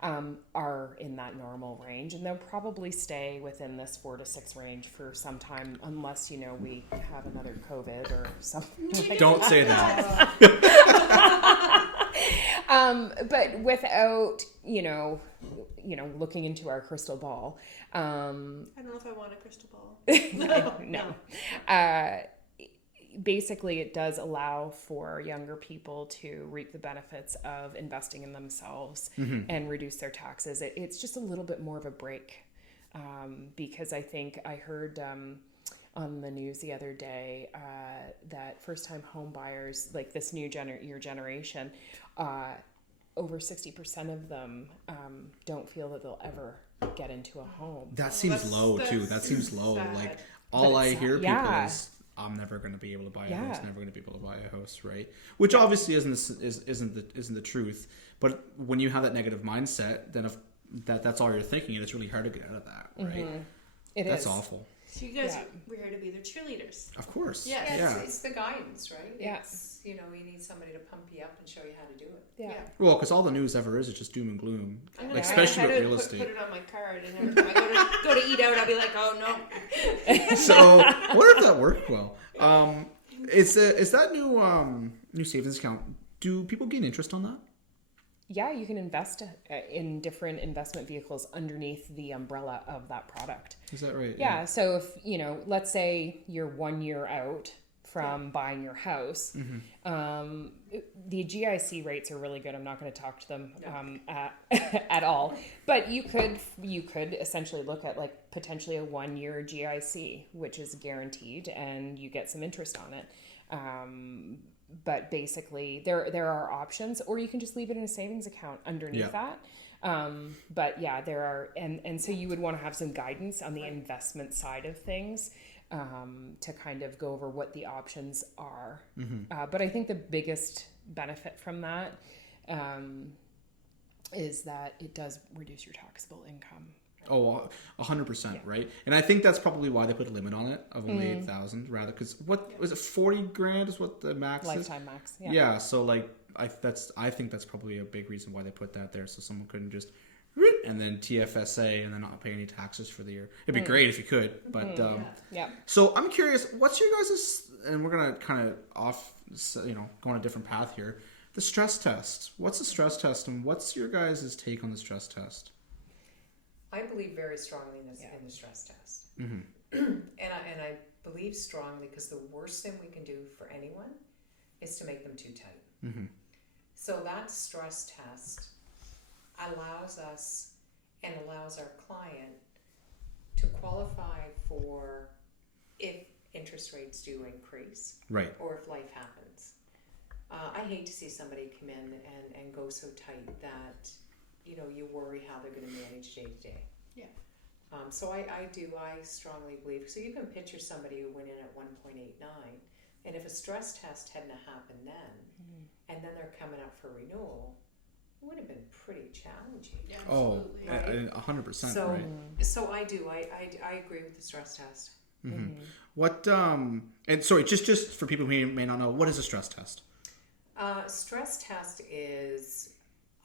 are in that normal range. And they'll probably stay within this 4 to 6 range for some time, unless, we have another COVID or something like Don't say that. But without, looking into our crystal ball. I don't know if I want a crystal ball. No. Basically, it does allow for younger people to reap the benefits of investing in themselves and reduce their taxes. It's just a little bit more of a break because I think I heard on the news the other day that first-time home buyers, like this new generation, over 60% of them don't feel that they'll ever get into a home. That seems low too. That seems low. Sad. Like all I hear people is, I'm never going to be able to buy a house. Never going to be able to buy a house, right? Which obviously isn't the truth. But when you have that negative mindset, then that's all you're thinking, and it's really hard to get out of that, right? That's awful. So you guys, we're here to be their cheerleaders. Of course. It's the guidance, right? Yeah. It's, you need somebody to pump you up and show you how to do it. Yeah. Well, because all the news ever is just doom and gloom, Like, especially with real put estate. it on my card, and every time I go to eat out, I'll be like, oh no. So, what if that worked well? Is that new savings account? Do people gain interest on that? Yeah, you can invest in different investment vehicles underneath the umbrella of that product. Is that right? Yeah. So if, let's say you're 1 year out from buying your house, the GIC rates are really good. I'm not going to talk to them at all. But you could essentially look at like potentially a 1 year GIC, which is guaranteed, and you get some interest on it. But basically there are options, or you can just leave it in a savings account underneath that. But yeah, there are, and so you would want to have some guidance on the investment side of things, to kind of go over what the options are. But I think the biggest benefit from that, is that it does reduce your taxable income. Oh, 100%, right? And I think that's probably why they put a limit on it of only 8,000 rather, because what was it, 40 grand is what the max Lifetime is? max. Yeah. So like I think that's probably a big reason why they put that there, so someone couldn't just and then TFSA and then not pay any taxes for the year. It'd be great if you could, but So I'm curious, what's your guys', and we're gonna kind of go on a different path here. The stress test. What's the stress test, and what's your guys' take on the stress test? I believe very strongly in the stress test. and I believe strongly, because the worst thing we can do for anyone is to make them too tight. Mm-hmm. So that stress test allows us and allows our client to qualify for if interest rates do increase, Right. or if life happens. I hate to see somebody come in and go so tight that, you know, you worry how they're going to manage day to day. Yeah. So I strongly believe, so you can picture somebody who went in at 1.89, and if a stress test hadn't happened then, and then they're coming up for renewal, it would have been pretty challenging. Yeah, Oh, absolutely. 100%. So, right. so I agree with the stress test. Mm-hmm. What and sorry, just for people who may not know, what is a stress test? Stress test is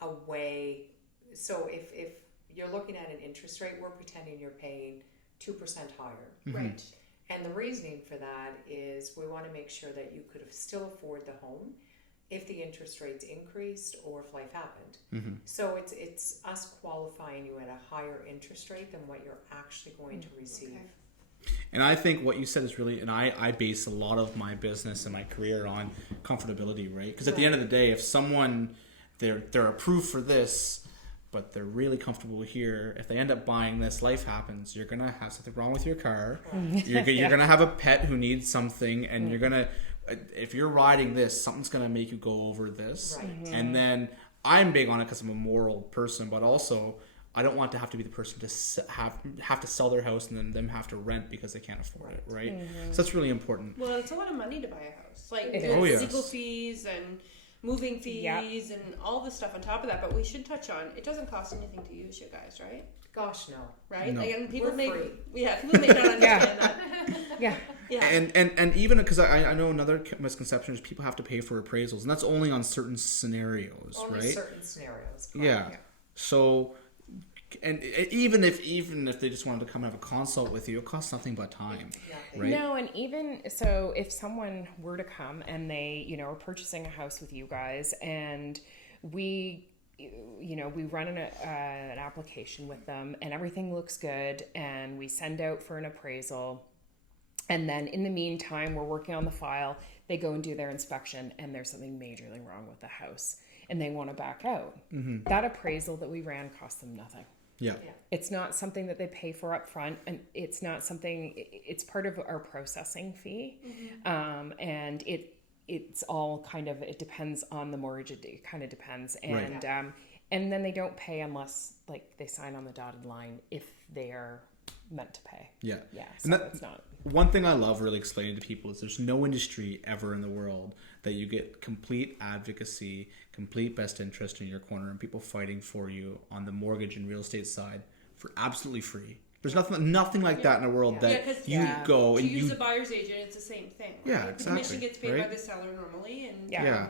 a way, so if you're looking at an interest rate, we're pretending you're paying 2% higher. Mm-hmm. Right. And the reasoning for that is we want to make sure that you could still afford the home if the interest rates increased or if life happened. Mm-hmm. So it's us qualifying you at a higher interest rate than what you're actually going to receive. Okay. And I think what you said is really, and I base a lot of my business and my career on comfortability, right? Because at the end of the day, if someone, they're approved for this, but they're really comfortable here, if they end up buying this, life happens, you're going to have something wrong with your car. You're going to have a pet who needs something, and you're going to, if you're riding this, something's going to make you go over this. Right. And then I'm big on it because I'm a moral person, but also I don't want to have to be the person to have to sell their house and then them have to rent because they can't afford it, right? So that's really important. Well, it's a lot of money to buy a house. Like It with is. Oh, yes. legal fees and moving fees and all the stuff on top of that. But we should touch on, it doesn't cost anything to use you guys, right? Gosh, no. Right? No. Like, and people We're may, free. people may not understand that. Yeah. Yeah. And even because I know another misconception is people have to pay for appraisals, and that's only on certain scenarios, Only right? certain scenarios. Yeah. So, and even if they just wanted to come have a consult with you, it costs nothing but time, Yeah. right? No, and even so, if someone were to come and they, you know, are purchasing a house with you guys, and we, you know, we run an application with them, and everything looks good, and we send out for an appraisal, and then in the meantime, we're working on the file. They go and do their inspection, and there's something majorly wrong with the house, and they want to back out. Mm-hmm. That appraisal that we ran cost them nothing. Yeah. It's not something that they pay for up front, and it's not something, it's part of our processing fee. And it's all kind of, it depends on the mortgage. It kind of depends. And, Right. And then they don't pay unless like they sign on the dotted line if they are meant to pay. Yeah. Yeah. And So that- it's not. One thing I love really explaining to people is there's no industry ever in the world that you get complete advocacy, complete best interest in your corner, and people fighting for you on the mortgage and real estate side for absolutely free. There's nothing like that in the world Yeah, that 'cause you go to and use you a buyer's agent, it's the same thing. Right? Yeah, The exactly, commission gets paid by right? the seller normally, and Yeah.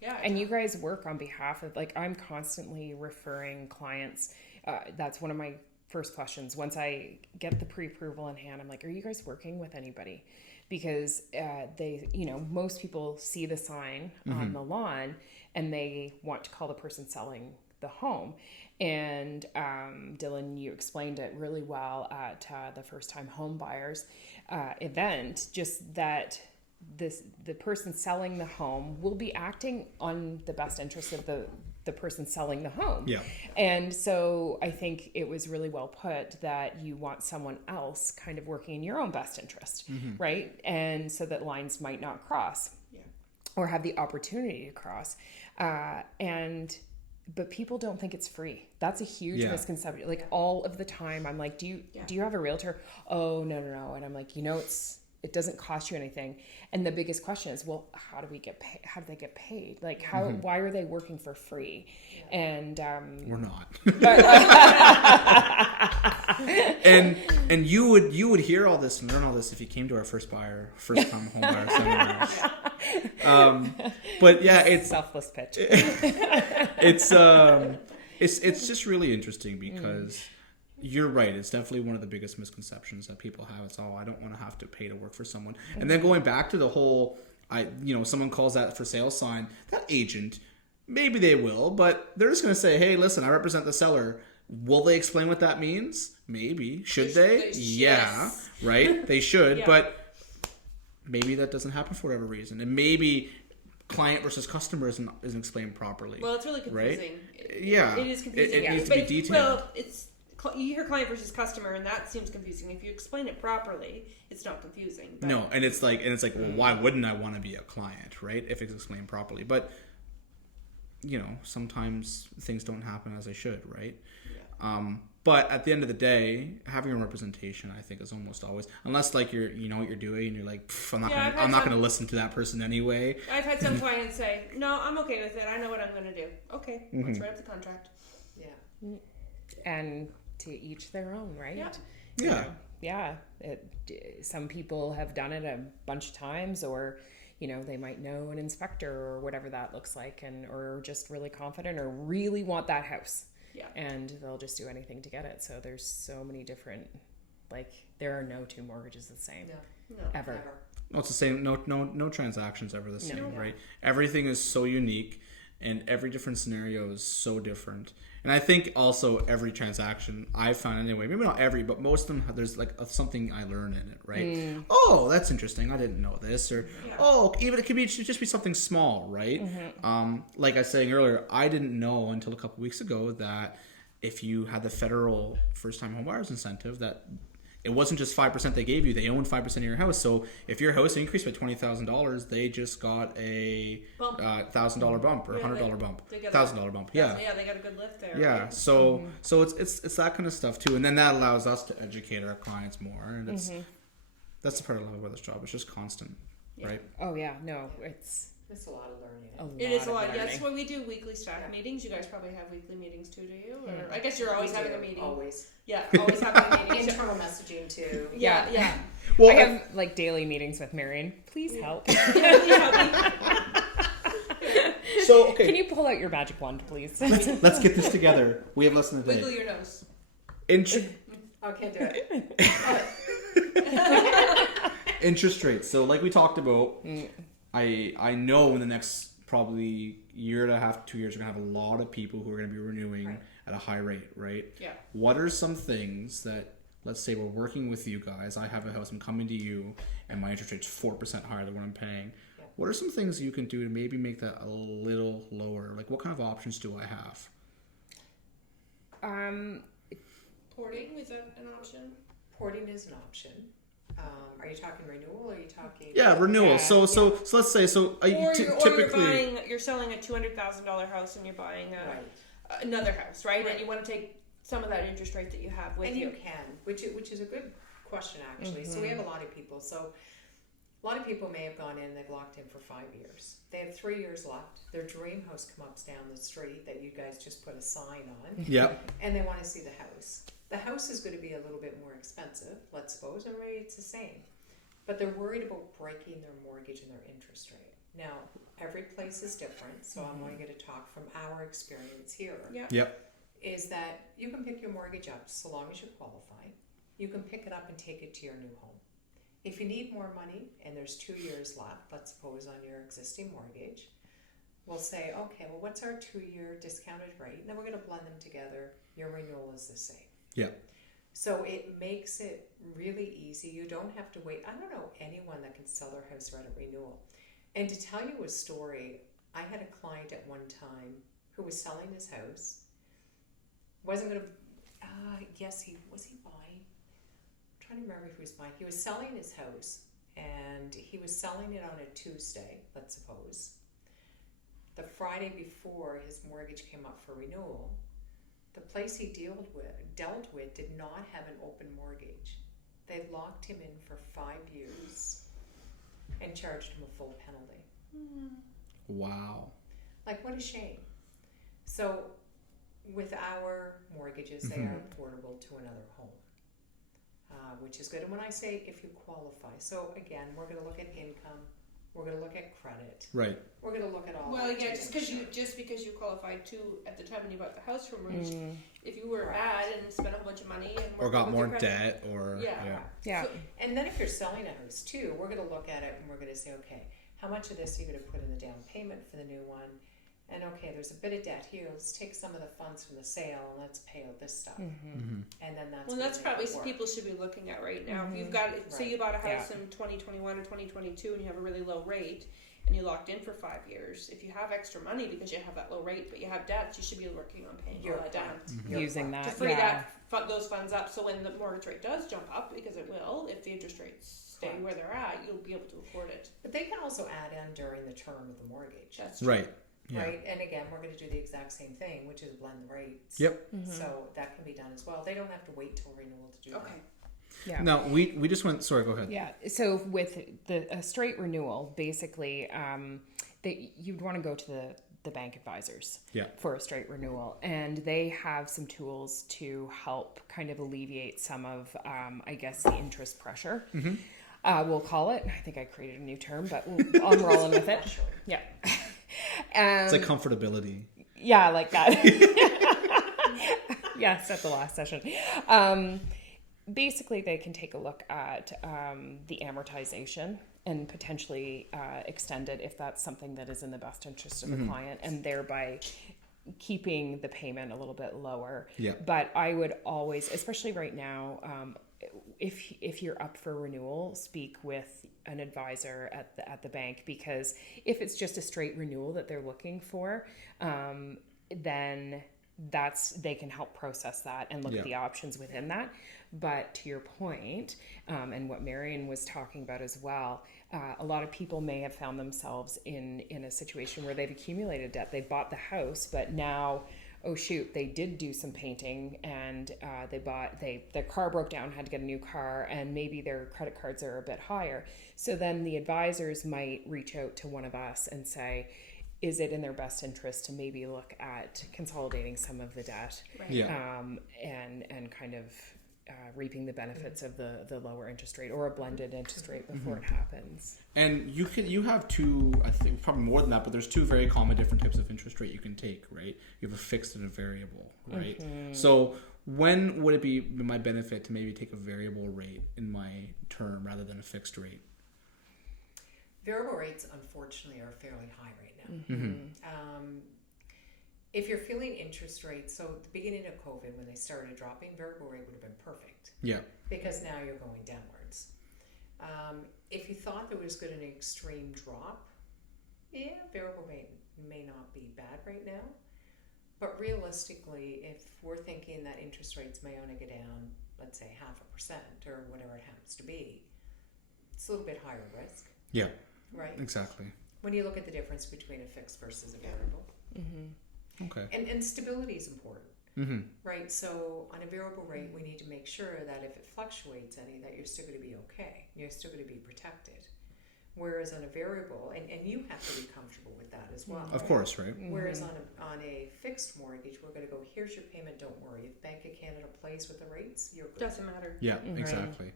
yeah. And you guys work on behalf of, like, I'm constantly referring clients. That's one of my first questions. Once I get the pre-approval in hand, I'm like, are you guys working with anybody? Because they, you know, most people see the sign on the lawn and they want to call the person selling the home. And Dylan, you explained it really well at the first time home buyers event, just that the person selling the home will be acting on the best interest of the person selling the home. Yeah. And so I think it was really well put that you want someone else kind of working in your own best interest, right? And so that lines might not cross or have the opportunity to cross. But people don't think it's free. That's a huge misconception. Like all of the time, I'm like, do you have a realtor? Oh, no. And I'm like, you know, it doesn't cost you anything. And the biggest question is, well, how do we get paid? How do they get paid? Like why are they working for free? And we're not. and you would hear all this and learn all this if you came to our first time home buyer seminars. But yeah, it's selfless pitch. It's just really interesting because you're right. It's definitely one of the biggest misconceptions that people have. It's, I don't want to have to pay to work for someone. And then going back to the whole, someone calls that for sale sign, that agent, maybe they will, but they're just going to say, hey, listen, I represent the seller. Will they explain what that means? Maybe. Should they? They Yeah. yes. Right? They should, Yeah. but maybe that doesn't happen for whatever reason. And maybe client versus customer isn't explained properly. Well, it's really confusing. Yeah. It is confusing. It needs to be But, detailed. Well, you hear client versus customer, and that seems confusing. If you explain it properly, it's not confusing. But No, and it's like, well, why wouldn't I want to be a client, right? If it's explained properly. But, sometimes things don't happen as they should, right? Yeah. But at the end of the day, having a representation, I think, is almost always, unless like you know what you're doing and you're like, I'm not going to listen to that person anyway. I've had some clients say, "No, I'm okay with it. I know what I'm going to do." Okay, let's write up the contract. Yeah. And to each their own, right? Yeah. Yeah. Yeah. Some people have done it a bunch of times, or they might know an inspector or whatever that looks like, or just really confident or really want that house. Yeah. And they'll just do anything to get it. So there's so many different, there are no two mortgages the same. No. Ever. Never. No, it's the same. No transactions ever the same, No. right? Everything is so unique, and every different scenario is so different. And I think also every transaction I've found anyway, maybe not every, but most of them, there's something I learn in it, right? Oh, that's interesting. I didn't know this, or even it should just be something small, right? Like I was saying earlier, I didn't know until a couple weeks ago that if you had the federal first-time homebuyers incentive, that it wasn't just 5% they gave you; they owned 5% of your house. So if your house increased by $20,000, they just got a $1,000 bump or $100 bump, $1,000 bump. Yeah, they got a good lift there. yeah. Right? So it's that kind of stuff too, and then that allows us to educate our clients more, and that's the part I love about this job. It's just constant, right? Oh, yeah. No, it's It's a lot of learning. It is a of lot. learning. That's why we do weekly staff meetings. You guys probably have weekly meetings too, do you? Or I guess you're always We having do, a meeting. Always. Yeah, always having a meeting. Internal messaging too. Yeah. Well, I have daily meetings with Marion. Please help. so okay, Can you pull out your magic wand, please? let's get this together. We have less than a Wiggle day. your nose. I can't do it. Interest rates. So like we talked about, I know in the next probably year and a half, 2 years, we're gonna have a lot of people who are gonna be renewing at a high rate, right? Yeah. What are some things that, let's say we're working with you guys, I have a house, I'm coming to you, and my interest rate's 4% higher than what I'm paying. Yeah. What are some things you can do to maybe make that a little lower? Like what kind of options do I have? Porting, is that an option? Porting is an option. Are you talking renewal or are you talking? Yeah, renewal. Yeah. So let's say Or you're typically you're selling a $200,000 house and you're buying Right. another house, right? Right. And you want to take some of that interest rate that you have with And you. you can, which is a good question actually. So we have a lot of people. So a lot of people may have gone in, they've locked in for 5 years. They have 3 years left. Their dream house comes down the street that you guys just put a sign on, Yep. and they want to see the house. The house is going to be a little bit more expensive, let's suppose, and maybe it's the same. But they're worried about breaking their mortgage and their interest rate. Now, every place is different, so I'm going to talk from our experience here. Yeah. Yep. Is that you can pick your mortgage up so long as you qualify. You can pick it up and take it to your new home. If you need more money and there's 2 years left, let's suppose on your existing mortgage, we'll say, okay, well, what's our 2-year discounted rate? And then we're going to blend them together. Your renewal is the same. Yeah. So it makes it really easy. You don't have to wait. I don't know anyone that can sell their house right at renewal. And to tell you a story, I had a client at one time who was selling his house. Wasn't going to, yes, was he buying? I'm trying to remember if he was buying. He was selling his house and he was selling it on a Tuesday, let's suppose. The Friday before his mortgage came up for renewal, the place he dealt with did not have an open mortgage. They locked him in for 5 years and charged him a full penalty. Wow. Like, what a shame. So with our mortgages, they are portable to another home, which is good. And when I say if you qualify, so again, we're going to look at income, we're going to look at credit, Right. we're going to look at all. Well, that yeah, to make just sure. because you qualified to at the time when you bought the house from mortgage, Mm. if you were Right. bad and spent a whole bunch of money and Or worked got with more your credit- debt, or Yeah. Yeah. So- And then if you're selling a house too, we're going to look at it and we're going to say, okay, how much of this are you going to put in the down payment for the new one? and okay, there's a bit of debt here, let's take some of the funds from the sale and let's pay out this stuff. Mm-hmm. And then that's Well, gonna that's make probably it what work. people should be looking at right now. If you've got, say you bought a house in 2021 or 2022 and you have a really low rate and you locked in for 5 years, if you have extra money because you have that low rate but you have debts, you should be working on paying all that down. Using that To free those funds up, so when the mortgage rate does jump up, because it will, if the interest rates stay where they're at, you'll be able to afford it. But they can also add in during the term of the mortgage. That's true. Right. Yeah. Right, and again, we're going to do the exact same thing, which is blend the rates. Yep. So that can be done as well. They don't have to wait till renewal to do Okay. that. Yeah. Now we just went. Sorry, go ahead. Yeah. So with a straight renewal, basically, you'd want to go to the bank advisors for a straight renewal, and they have some tools to help kind of alleviate some of, I guess, the interest pressure. We'll call it. I think I created a new term, but I'm rolling with it. Yeah. It's like comfortability. Yeah, I like that. Yes, at the last session. Basically, they can take a look at the amortization and potentially extend it if that's something that is in the best interest of the client, and thereby keeping the payment a little bit lower. Yeah. But I would always, especially right now, if you're up for renewal, speak with an advisor at the bank, because if it's just a straight renewal that they're looking for, then they can help process that and look at the options within that. But to your point, and what Marion was talking about as well, a lot of people may have found themselves in a situation where they've accumulated debt. They bought the house, but now, oh shoot, they did do some painting, and their car broke down, had to get a new car, and maybe their credit cards are a bit higher. So then the advisors might reach out to one of us and say, is it in their best interest to maybe look at consolidating some of the debt, and kind of reaping the benefits of the lower interest rate or a blended interest rate before it happens. And you have two, I think probably more than that, but there's two very common different types of interest rate you can take, right? You have a fixed and a variable, right? So when would it be my benefit to maybe take a variable rate in my term rather than a fixed rate? Variable rates, unfortunately, are fairly high right now. If you're feeling interest rates, so at the beginning of COVID, when they started dropping, variable rate would have been perfect. Yeah. Because now you're going downwards. If you thought there was going to be an extreme drop, variable rate may not be bad right now. But realistically, if we're thinking that interest rates may only go down, let's say 0.5% or whatever it happens to be, it's a little bit higher risk. Yeah. Right? Exactly. When you look at the difference between a fixed versus a variable. Okay. And stability is important. Right? So on a variable rate, we need to make sure that if it fluctuates any, that you're still going to be okay. You're still going to be protected. Whereas on a variable, and you have to be comfortable with that as well. Of course, right? Whereas on a fixed mortgage, we're going to go, here's your payment, don't worry. If Bank of Canada plays with the rates, you're good. Doesn't matter. Yeah, exactly.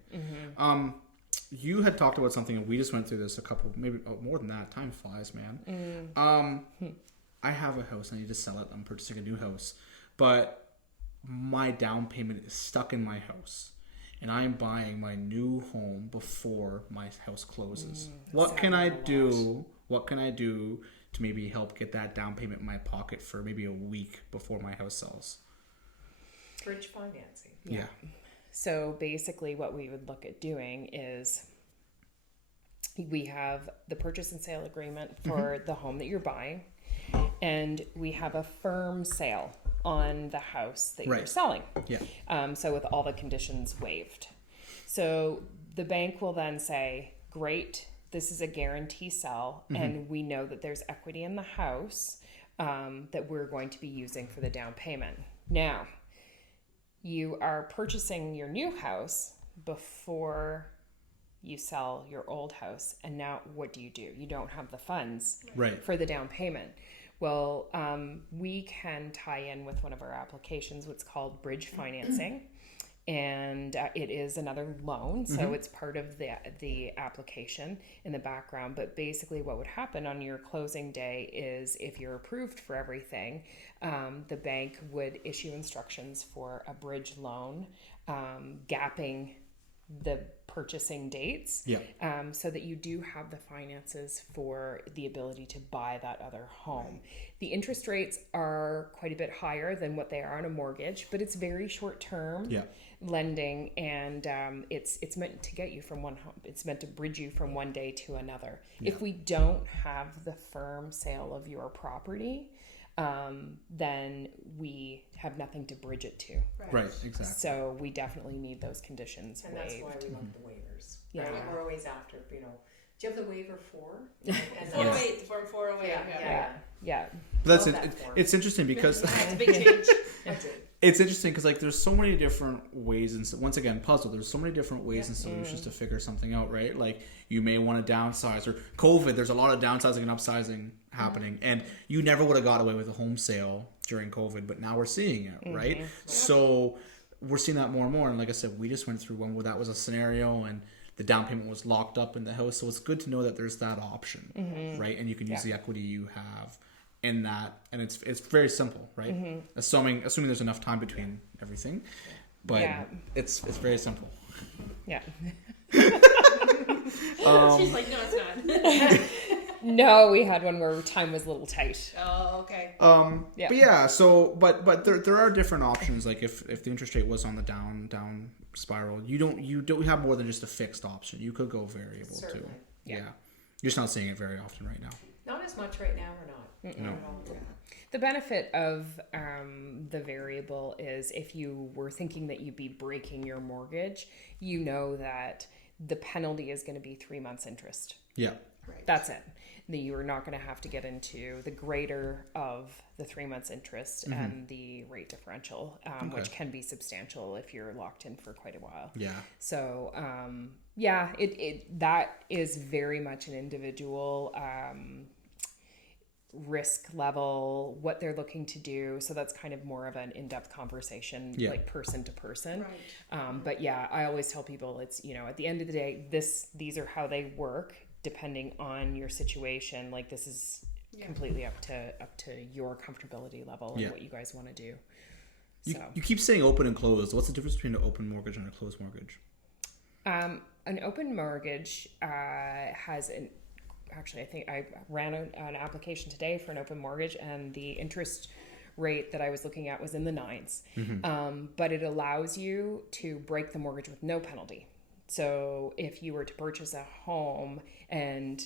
You had talked about something, and we just went through this maybe more than that. Time flies, man. I have a house. I need to sell it. I'm purchasing a new house. But my down payment is stuck in my house. And I'm buying my new home before my house closes. What can I do? What can I do to maybe help get that down payment in my pocket for maybe a week before my house sells? Bridge financing. Yeah. So basically what we would look at doing is we have the purchase and sale agreement for the home that you're buying, and we have a firm sale on the house that you're selling. Yeah. So with all the conditions waived. So the bank will then say, great, this is a guarantee sell, and we know that there's equity in the house that we're going to be using for the down payment. Now, you are purchasing your new house before you sell your old house, and now what do? You don't have the funds for the down payment. Well, we can tie in with one of our applications, what's called bridge financing, and it is another loan, so it's part of the application in the background. But basically what would happen on your closing day is, if you're approved for everything, the bank would issue instructions for a bridge loan, gapping the purchasing dates, Yeah. so that you do have the finances for the ability to buy that other home. The interest rates are quite a bit higher than what they are on a mortgage, but it's very short term lending, and it's meant to get you from one home. It's meant to bridge you from one day to another. If we don't have the firm sale of your property, then we have nothing to bridge it to. Right, exactly. So we definitely need those conditions And waived. that's why we love the waivers. Yeah. Right? We're always after, do you have the waiver for? And 408, the Form 408. Yeah. But that's Love it. that form. It's interesting because It's a big change. it's interesting because like there's so many different ways, and once again, puzzle. There's so many different ways and solutions to figure something out, right? Like you may want to downsize, or COVID. There's a lot of downsizing and upsizing happening, and you never would have got away with a home sale during COVID, but now we're seeing it, right? So we're seeing that more and more. And like I said, we just went through one where that was a scenario, and the down payment was locked up in the house. So it's good to know that there's that option, right? And you can use the equity you have in that, and it's very simple, right? Assuming there's enough time between everything, but it's very simple. Yeah. She's like, no, it's not. No, we had one where time was a little tight. Oh, okay. Yeah. But yeah, so but there are different options. Like if the interest rate was on the down spiral, you don't have more than just a fixed option. You could go variable Certainly. too. Yeah. You're just not seeing it very often right now. Not as much right now, we're not. No. Not at all. The benefit of the variable is if you were thinking that you'd be breaking your mortgage, you know that the penalty is going to be 3 months interest. Yeah. Right. That's it. That you are not going to have to get into the greater of the 3 months interest and the rate differential, which can be substantial if you're locked in for quite a while. Yeah. So, it that is very much an individual risk level, what they're looking to do. So that's kind of more of an in-depth conversation, like person to person. Right. But yeah, I always tell people it's, at the end of the day, these are how they work depending on your situation. Like this is completely up to your comfortability level and what you guys want to do. You keep saying open and closed. What's the difference between an open mortgage and a closed mortgage? An open mortgage has an... Actually, I think I ran an application today for an open mortgage, and the interest rate that I was looking at was in the 9s. But it allows you to break the mortgage with no penalty. So if you were to purchase a home, and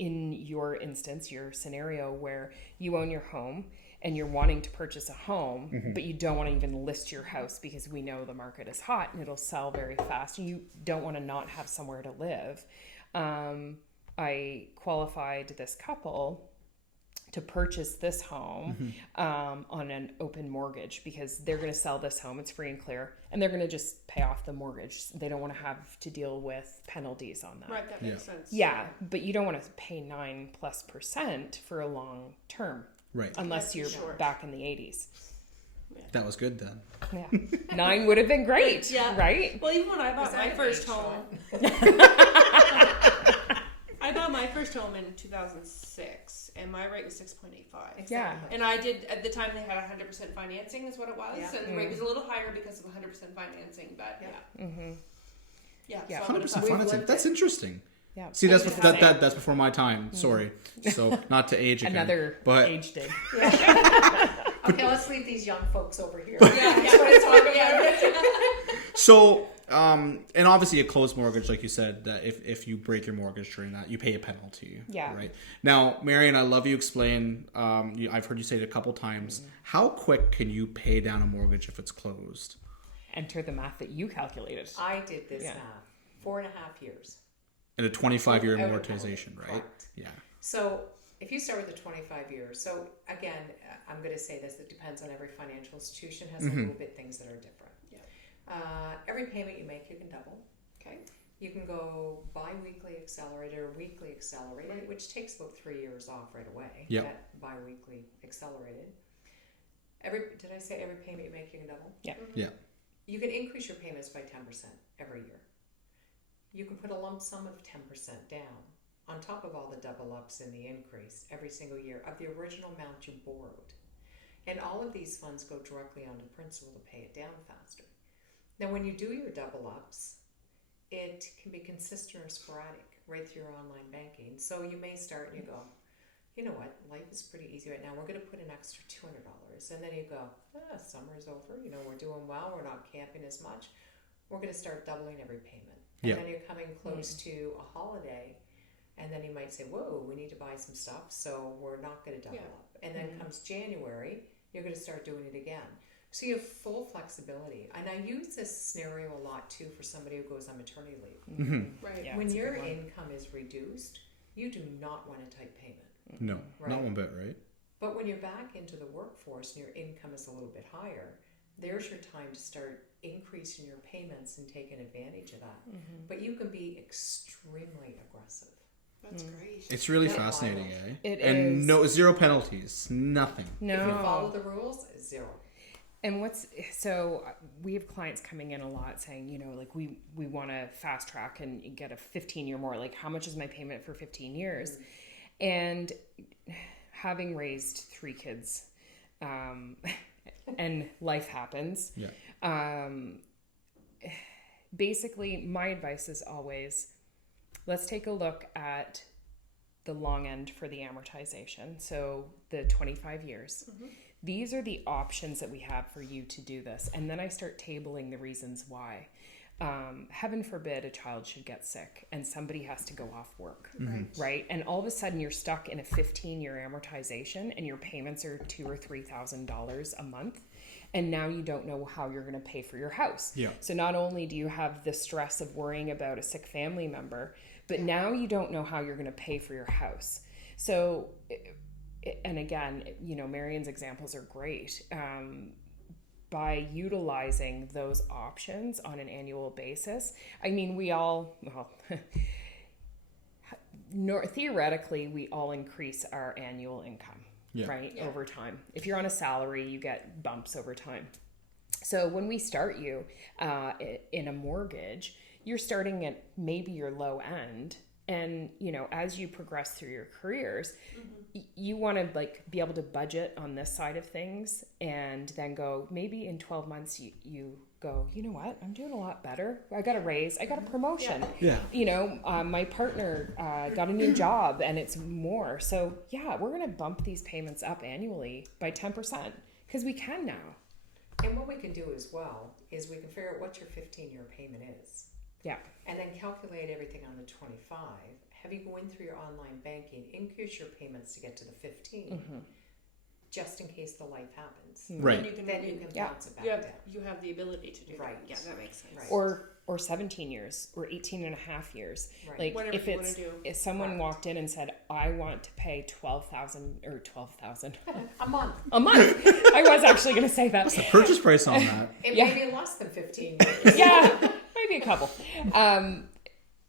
in your instance, your scenario where you own your home and you're wanting to purchase a home, but you don't want to even list your house because we know the market is hot and it'll sell very fast, and you don't want to not have somewhere to live. I qualified this couple to purchase this home on an open mortgage because they're going to sell this home. It's free and clear, and they're going to just pay off the mortgage. They don't want to have to deal with penalties on that. Right, that makes sense. Yeah, but you don't want to pay 9+% for a long term, Right. unless you're back in the 80s. That was good then. Yeah, 9 would have been great. Yeah. Right. Well, even when I bought my first age home, I bought my first home in 2006, and my rate was 6.85. Yeah. And I did, at the time, they had 100% financing is what it was, Yeah. and the rate was a little higher because of 100% financing, but yeah. Yeah. So 100% We've financing. lived That's interesting. Yeah. See, that's Just that having that's before my time. Sorry. So not to age again. another but age day. Okay, let's leave these young folks over here. so and obviously a closed mortgage, like you said, that if you break your mortgage during that, you pay a penalty. Yeah. Right. Now, Marion, I love you explain. I've heard you say it a couple times. How quick can you pay down a mortgage if it's closed? Enter the math that you calculated. I did this Yeah. math. 4.5 years. In a 25-year Out of amortization, right? Correct. Yeah. So if you start with the 25 years, so again, I'm going to say this, it depends on every financial institution, has a little bit things that are different. Yeah. Every payment you make, you can double. Okay. You can go bi-weekly accelerated or weekly accelerated, which takes about 3 years off right away. Yep. That bi-weekly accelerated. Did I say every payment you make, you can double? Yeah. Yeah. You can increase your payments by 10% every year. You can put a lump sum of 10% down on top of all the double ups in the increase every single year of the original amount you borrowed. And all of these funds go directly onto principal to pay it down faster. Now, when you do your double ups, it can be consistent or sporadic right through your online banking. So you may start and you go, you know what, life is pretty easy right now. We're going to put an extra $200. And then you go, summer's over. You know, we're doing well. We're not camping as much. We're going to start doubling every payment. And then you're coming close to a holiday. And then you might say, whoa, we need to buy some stuff. So we're not going to double up. And then comes January, you're going to start doing it again. So you have full flexibility. And I use this scenario a lot too for somebody who goes on maternity leave. Right. Yeah, When your income is reduced, you do not want a tight payment. No, Right. not one bit, right? But when you're back into the workforce and your income is a little bit higher, there's your time to start increasing your payments and taking advantage of that. But you can be extremely aggressive. That's great. It's really Yeah. fascinating, eh? It and is. no, zero penalties, nothing. No. If you follow the rules, 0. And so we have clients coming in a lot saying, you know, like we want to fast track and get a 15-year more. Like, how much is my payment for 15 years? And having raised 3 kids, and life happens. Yeah. Basically, my advice is always, let's take a look at the long end for the amortization. So the 25 years. These are the options that we have for you to do this. And then I start tabling the reasons why. Heaven forbid a child should get sick and somebody has to go off work, right? And all of a sudden you're stuck in a 15-year amortization and your payments are $2,000 or $3,000 a month. And now you don't know how you're going to pay for your house. Yeah. So not only do you have the stress of worrying about a sick family member, but now you don't know how you're going to pay for your house. So, and again, you know, Marion's examples are great. By utilizing those options on an annual basis, I mean, theoretically, we all increase our annual income, right? Yeah. Over time. If you're on a salary, you get bumps over time. So when we start you in a mortgage, you're starting at maybe your low end. And, you know, as you progress through your careers, you want to like be able to budget on this side of things and then go, maybe in 12 months, you go, you know what, I'm doing a lot better. I got a raise. I got a promotion. Yeah. You know, my partner got a new job and it's more. So yeah, we're going to bump these payments up annually by 10% because we can now. And what we can do as well is we can figure out what your 15-year payment is. Yeah. And then calculate everything on the 25. Have you go in through your online banking, increase your payments to get to the 15, just in case the life happens. Right. Then you can Yeah. bounce it back You down. have the ability to do Right. that. Yeah, that makes sense. Right. Or 17 years or 18 and a half years. Right. Like Whatever if you wanna it's do. if someone Correct. walked in and said, I want to pay 12,000 or 12,000 A month. a month. I was actually going to say that. Purchase price on that. It Yeah. may be less than 15 years. Yeah, maybe a couple.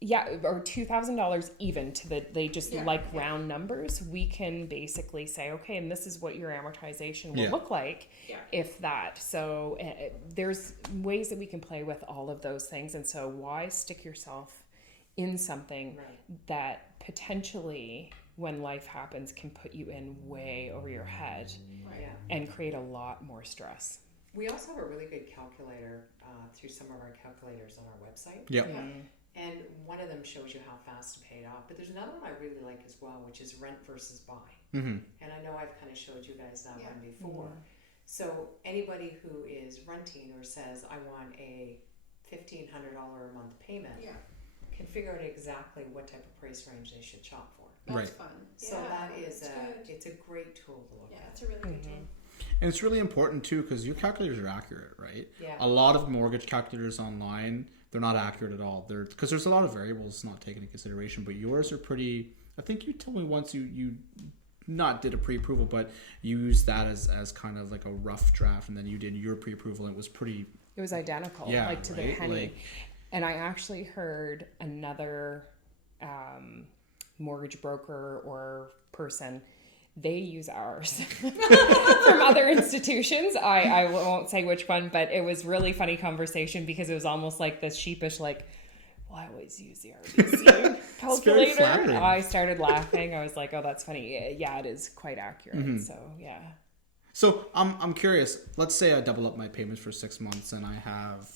Yeah, or $2,000 even to they just like round numbers. We can basically say, okay, and this is what your amortization will look like if that. So there's ways that we can play with all of those things. And so why stick yourself in something that potentially when life happens can put you in way over your head and create a lot more stress. We also have a really good calculator through some of our calculators on our website. Yep. And one of them shows you how fast to pay it off. But there's another one I really like as well, which is rent versus buy. And I know I've kind of showed you guys that one before. So anybody who is renting or says, I want a $1,500 a month payment, can figure out exactly what type of price range they should shop for. That's Right. fun. So that is good. it's a great tool to look Yeah, at. it's a really good tool. And it's really important too because your calculators are accurate, right? Yeah. A lot of mortgage calculators online, they're not accurate at all. They're because there's a lot of variables not taken into consideration, but yours are pretty. I think you told me once you not did a pre-approval, but you used that as kind of like a rough draft, and then you did your pre-approval, and it was pretty. It was identical, Yeah, like to the right? penny. Like- And I actually heard another mortgage broker or person, they use ours from other institutions. I won't say which one, but it was really funny conversation because it was almost like this sheepish, like, well, I always use the RBC calculator. flattering. I started laughing. I was like, oh, that's funny. Yeah, it is quite accurate. So, yeah. So I'm curious. Let's say I double up my payments for 6 months, and I have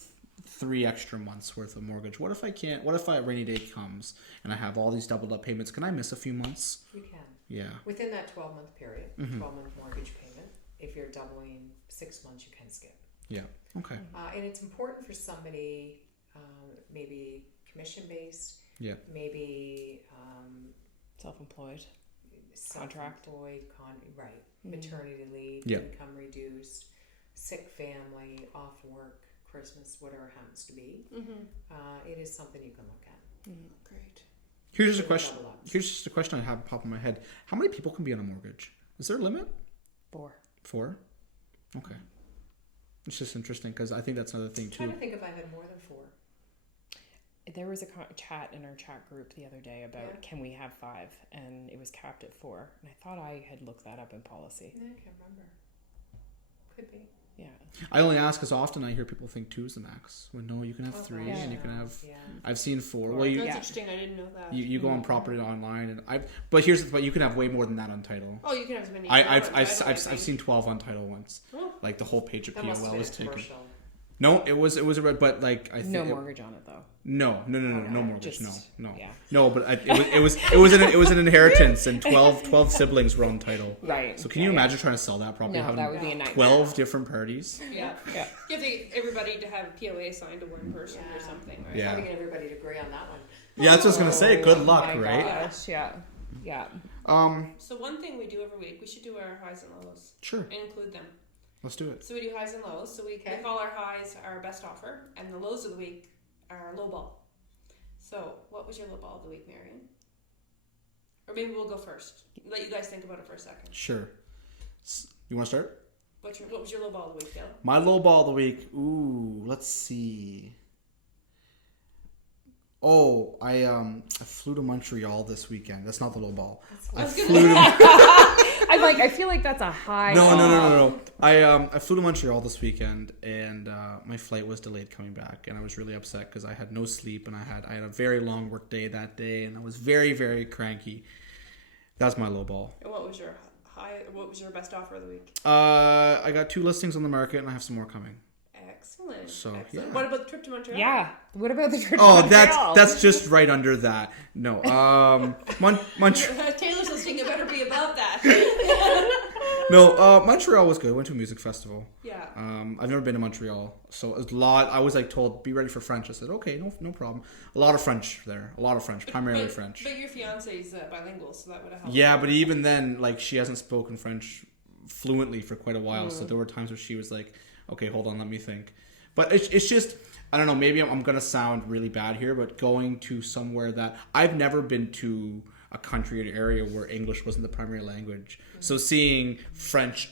3 extra months worth of mortgage. What if I can't? What if a rainy day comes and I have all these doubled up payments? Can I miss a few months? You can. Yeah. Within that 12-month period, Mm-hmm. 12-month mortgage payment, if you're doubling 6 months, you can skip. Yeah. Okay. And it's important for somebody, maybe commission-based, Yeah. maybe Self-employed. Contract. self-employed, right, maternity leave, Yeah. income reduced, sick family, off work, Christmas, whatever it happens to be. It is something you can look at. Great. Here's just a Sure, question. double up. Here's just a question I have pop in my head. How many people can be on a mortgage? Is there a limit? 4. 4? Okay. It's just interesting because I think that's another thing I'm trying too. to think if I had more than 4. There was a chat in our chat group the other day about Yeah. can we have 5, and it was capped at 4. And I thought I had looked that up in policy. I can't remember. Could be. Yeah. I only ask because often I hear people think 2 is the max. When no, you can have 3 gosh, and you can have. Yeah. I've seen 4. Well, That's you interesting. I didn't know that. you go on property online and but you can have way more than that on title. Oh, you can have as many. I've seen 12 on title once. Oh. Like the whole page of That must have POL been was a taken. commercial. No, it was a red, but like I think No mortgage on it though. No mortgage, Just- no. yeah. No, but it was an inheritance, and 12 siblings were on title. Right. So can you imagine trying to sell that property? No, having that would be a nightmare. 12 different parties. Yeah. Yeah. You have to get everybody to have a POA signed to one person or something, right? Yeah. How to get everybody to agree on that one. Yeah, that's what I was gonna say. Good luck, My right? gosh, yeah. Yeah. So one thing we do every week, we should do our highs and lows Sure, and include them. let's do it. So we do highs and lows. So we call our highs our best offer, and the lows of the week are low ball. So what was your low ball of the week, Marion? Or maybe we'll go first. Let you guys think about it for a second. Sure. You want to start? What was your low ball of the week, Dale? My low ball of the week. Ooh, let's see. Oh, I flew to Montreal this weekend. That's not the low ball. I flew to. I feel like that's a high. No. I flew to Montreal this weekend, and my flight was delayed coming back, and I was really upset because I had no sleep, and I had a very long work day that day, and I was very, very cranky. That's my low ball. And what was your high? What was your best offer of the week? I got 2 listings on the market, and I have some more coming. Excellent. So, Excellent. yeah. What about the trip to Montreal? Yeah. What about the trip? Oh, to Montreal? that's just right under that. No, Montreal. Taylor's listing. It better be about that. No, Montreal was good. I went to a music festival. Yeah. I've never been to Montreal, so it was a lot. I was like told, be ready for French. I said, okay, no problem. A lot of French there. A lot of French, primarily French. But your fiance's bilingual, so that would have helped. Yeah, but even then, like, she hasn't spoken French fluently for quite a while. So there were times where she was like, okay, hold on, let me think. But it's just, I don't know, maybe I'm going to sound really bad here, but going to somewhere that I've never been to a country or area where English wasn't the primary language. So seeing French,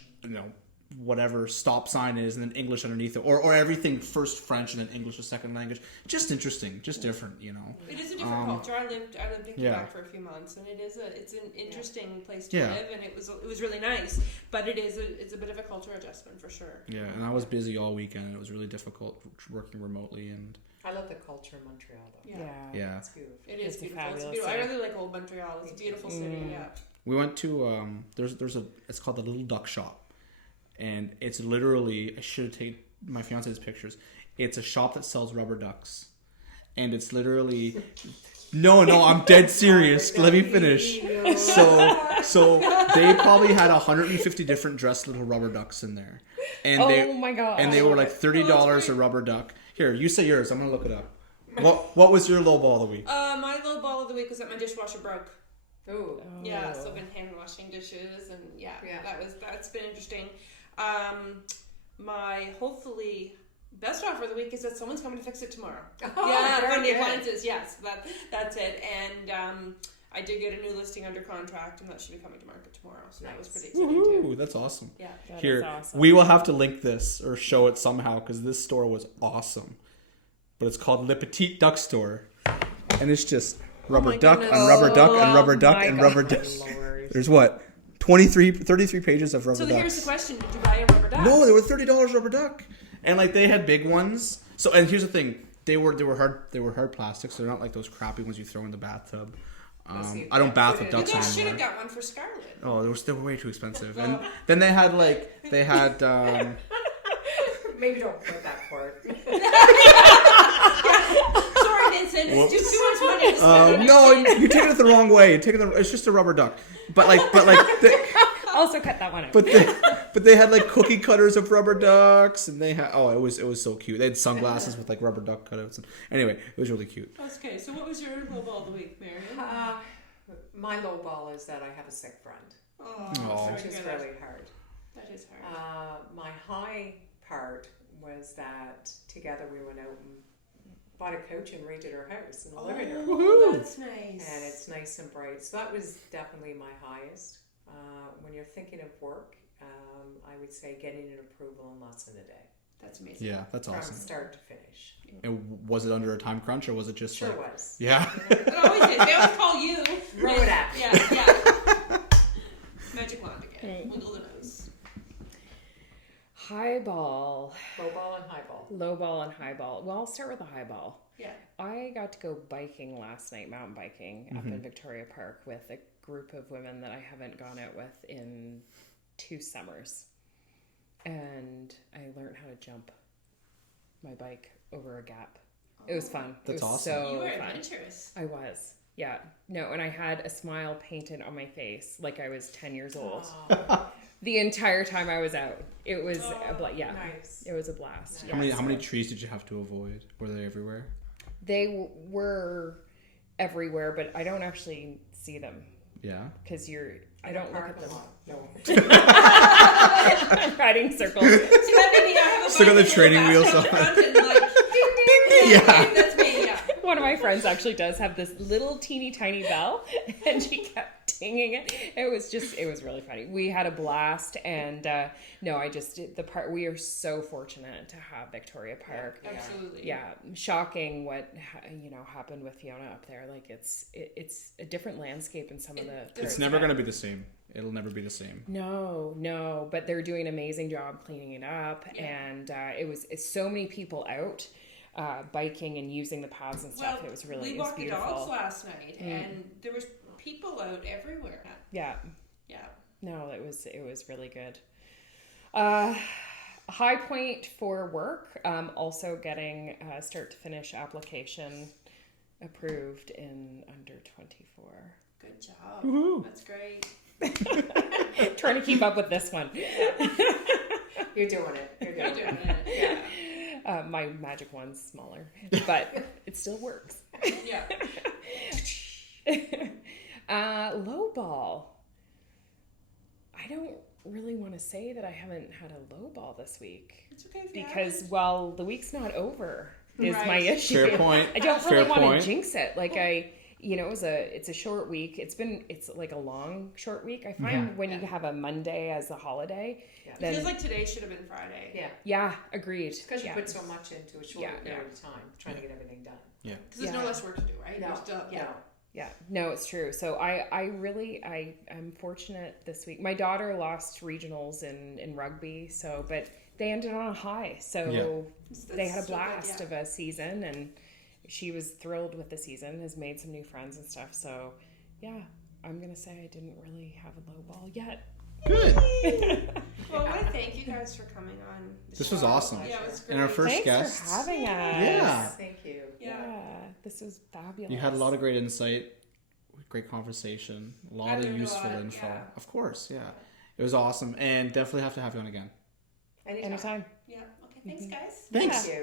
whatever stop sign is, and then English underneath it, or everything first French and then English as second language, just interesting, just different, It is a different culture. I lived in Quebec for a few months, and it's an interesting place to live, and it was really nice. But it's a bit of a culture adjustment for sure. Yeah, and I was busy all weekend, and it was really difficult working remotely. And I love the culture in Montreal, though. yeah. It's beautiful. It is It's a beautiful. It's fabulous beautiful. I city. really like old Montreal. It's a beautiful city. Yeah. We went to it's called the Little Duck Shop. And it's literally, I should have taken my fiance's pictures. It's a shop that sells rubber ducks. And it's literally, no, I'm dead serious. Let me finish. So they probably had 150 different dressed little rubber ducks in there. And my god. And they were like $30 a rubber duck. Here, you say yours. I'm going to look it up. What was your low ball of the week? My low ball of the week was that my dishwasher broke. Ooh. Yeah, so I've been hand washing dishes, and that's been interesting. My hopefully best offer of the week is that someone's coming to fix it tomorrow. From the appliances. Yes, that's it. And I did get a new listing under contract, and that should be coming to market tomorrow. So that was pretty exciting Ooh, too. that's awesome. Yeah. Here, is awesome. we will have to link this or show it somehow because this store was awesome. But it's called Le Petit Duck Store, and it's just rubber duck goodness. and rubber duck and rubber duck my and God. rubber duck. Lord. There's what? 33 pages of rubber So ducks. here's the question: did you buy a rubber duck? No, they were $30 rubber duck, and like they had big ones. So, and here's the thing: they were hard plastic, so they're not like those crappy ones you throw in the bathtub. I don't bath with You ducks guys should anymore. have got one for Scarlett. Oh, they were way too expensive. And then they had Maybe don't put that part. Sorry, Vincent. It's just too much money to spend. No, you're taking it the wrong way. It's just a rubber duck. But Also cut that one out. but they had like cookie cutters of rubber ducks, and they had it was so cute. They had sunglasses with like rubber duck cutouts. And, anyway, it was really cute. Okay, so what was your low ball of the week, Marion? My low ball is that I have a sick friend, which is really hard. That is hard. My high part was that together we went out and bought a couch and redid our house in the living room. Oh, that's nice. And it's nice and bright. So that was definitely my highest. When you're thinking of work, I would say getting an approval in less than a day. That's amazing. Yeah, that's awesome. From start to finish. And was it under a time crunch, or was it just Sure like... was. Yeah. It always is. They always call you. Roll it out. Yeah. Magic wand again. Wiggle the nose. High ball. Low ball and high ball. Low ball and high ball. Well, I'll start with the high ball. Yeah. I got to go biking last night, mountain biking, up in Victoria Park with a group of women that I haven't gone out with in 2 summers. And I learned how to jump my bike over a gap. It was fun. That's it was awesome. So You were fun. adventurous. I was. Yeah. No, and I had a smile painted on my face like I was 10 years old. The entire time I was out. It was Nice. it was a blast. How many trees did you have to avoid? Were they everywhere? They were everywhere, but I don't actually see them Yeah. because I don't look at them. No. I'm riding circles. See, that made me have a Still got bike the training with a wheels basket on. front and like, ding, ding, ding. Yeah. That's me, yeah. One of my friends actually does have this little teeny tiny bell, and she kept dinging it. It was really funny. We had a blast, and we are so fortunate to have Victoria Park. Yeah, absolutely. Yeah, shocking what happened with Fiona up there. Like it's a different landscape in some of the. It's never going to be the same. It'll never be the same. No, but they're doing an amazing job cleaning it up, Yeah. and it's so many people out. Biking and using the paths and stuff. Well, It was really we walked the beautiful. dogs last night, and there was people out everywhere. Yeah. Yeah. No, it was really good. High point for work. Also getting start to finish application approved in under 24. Good job. Woohoo. That's great. Trying to keep up with this one. You're doing it. You're You're doing it. doing it. Yeah. My magic one's smaller, but it still works. Yeah. Low ball. I don't really want to say that I haven't had a low ball this week It's okay if you because, haven't. well, the week's not over is my Right. issue. Fair point. I don't Fair really want point. to jinx it. Like it's a short week. It's like a long short week. I find when you have a Monday as a holiday, It then feels like today should have been Friday. yeah, agreed. Because you Yeah. put so much into a short Yeah. period of time, trying to get everything done. Yeah. Because there's no Yeah. less work to do, right? No, You're still, no. Yeah, no, it's true. So I'm fortunate this week. My daughter lost regionals in rugby, but they ended on a high. So they had a That's so good, blast yeah. of a season, and she was thrilled with the season, has made some new friends and stuff. So yeah, I'm going to say I didn't really have a low ball yet. Good. Well, I want to thank you guys for coming on. the This was show. awesome. Yeah, it was great. And our first Thanks guests. for having us. Yeah. Thank you. Yeah. This was fabulous. You had a lot of great insight, great conversation, a lot I of learned a useful lot, info. yeah. Of course, yeah. It was awesome, and definitely have to have you on again. Anytime. Anytime. Yeah. Okay. Thanks, guys. Thanks. Thank you.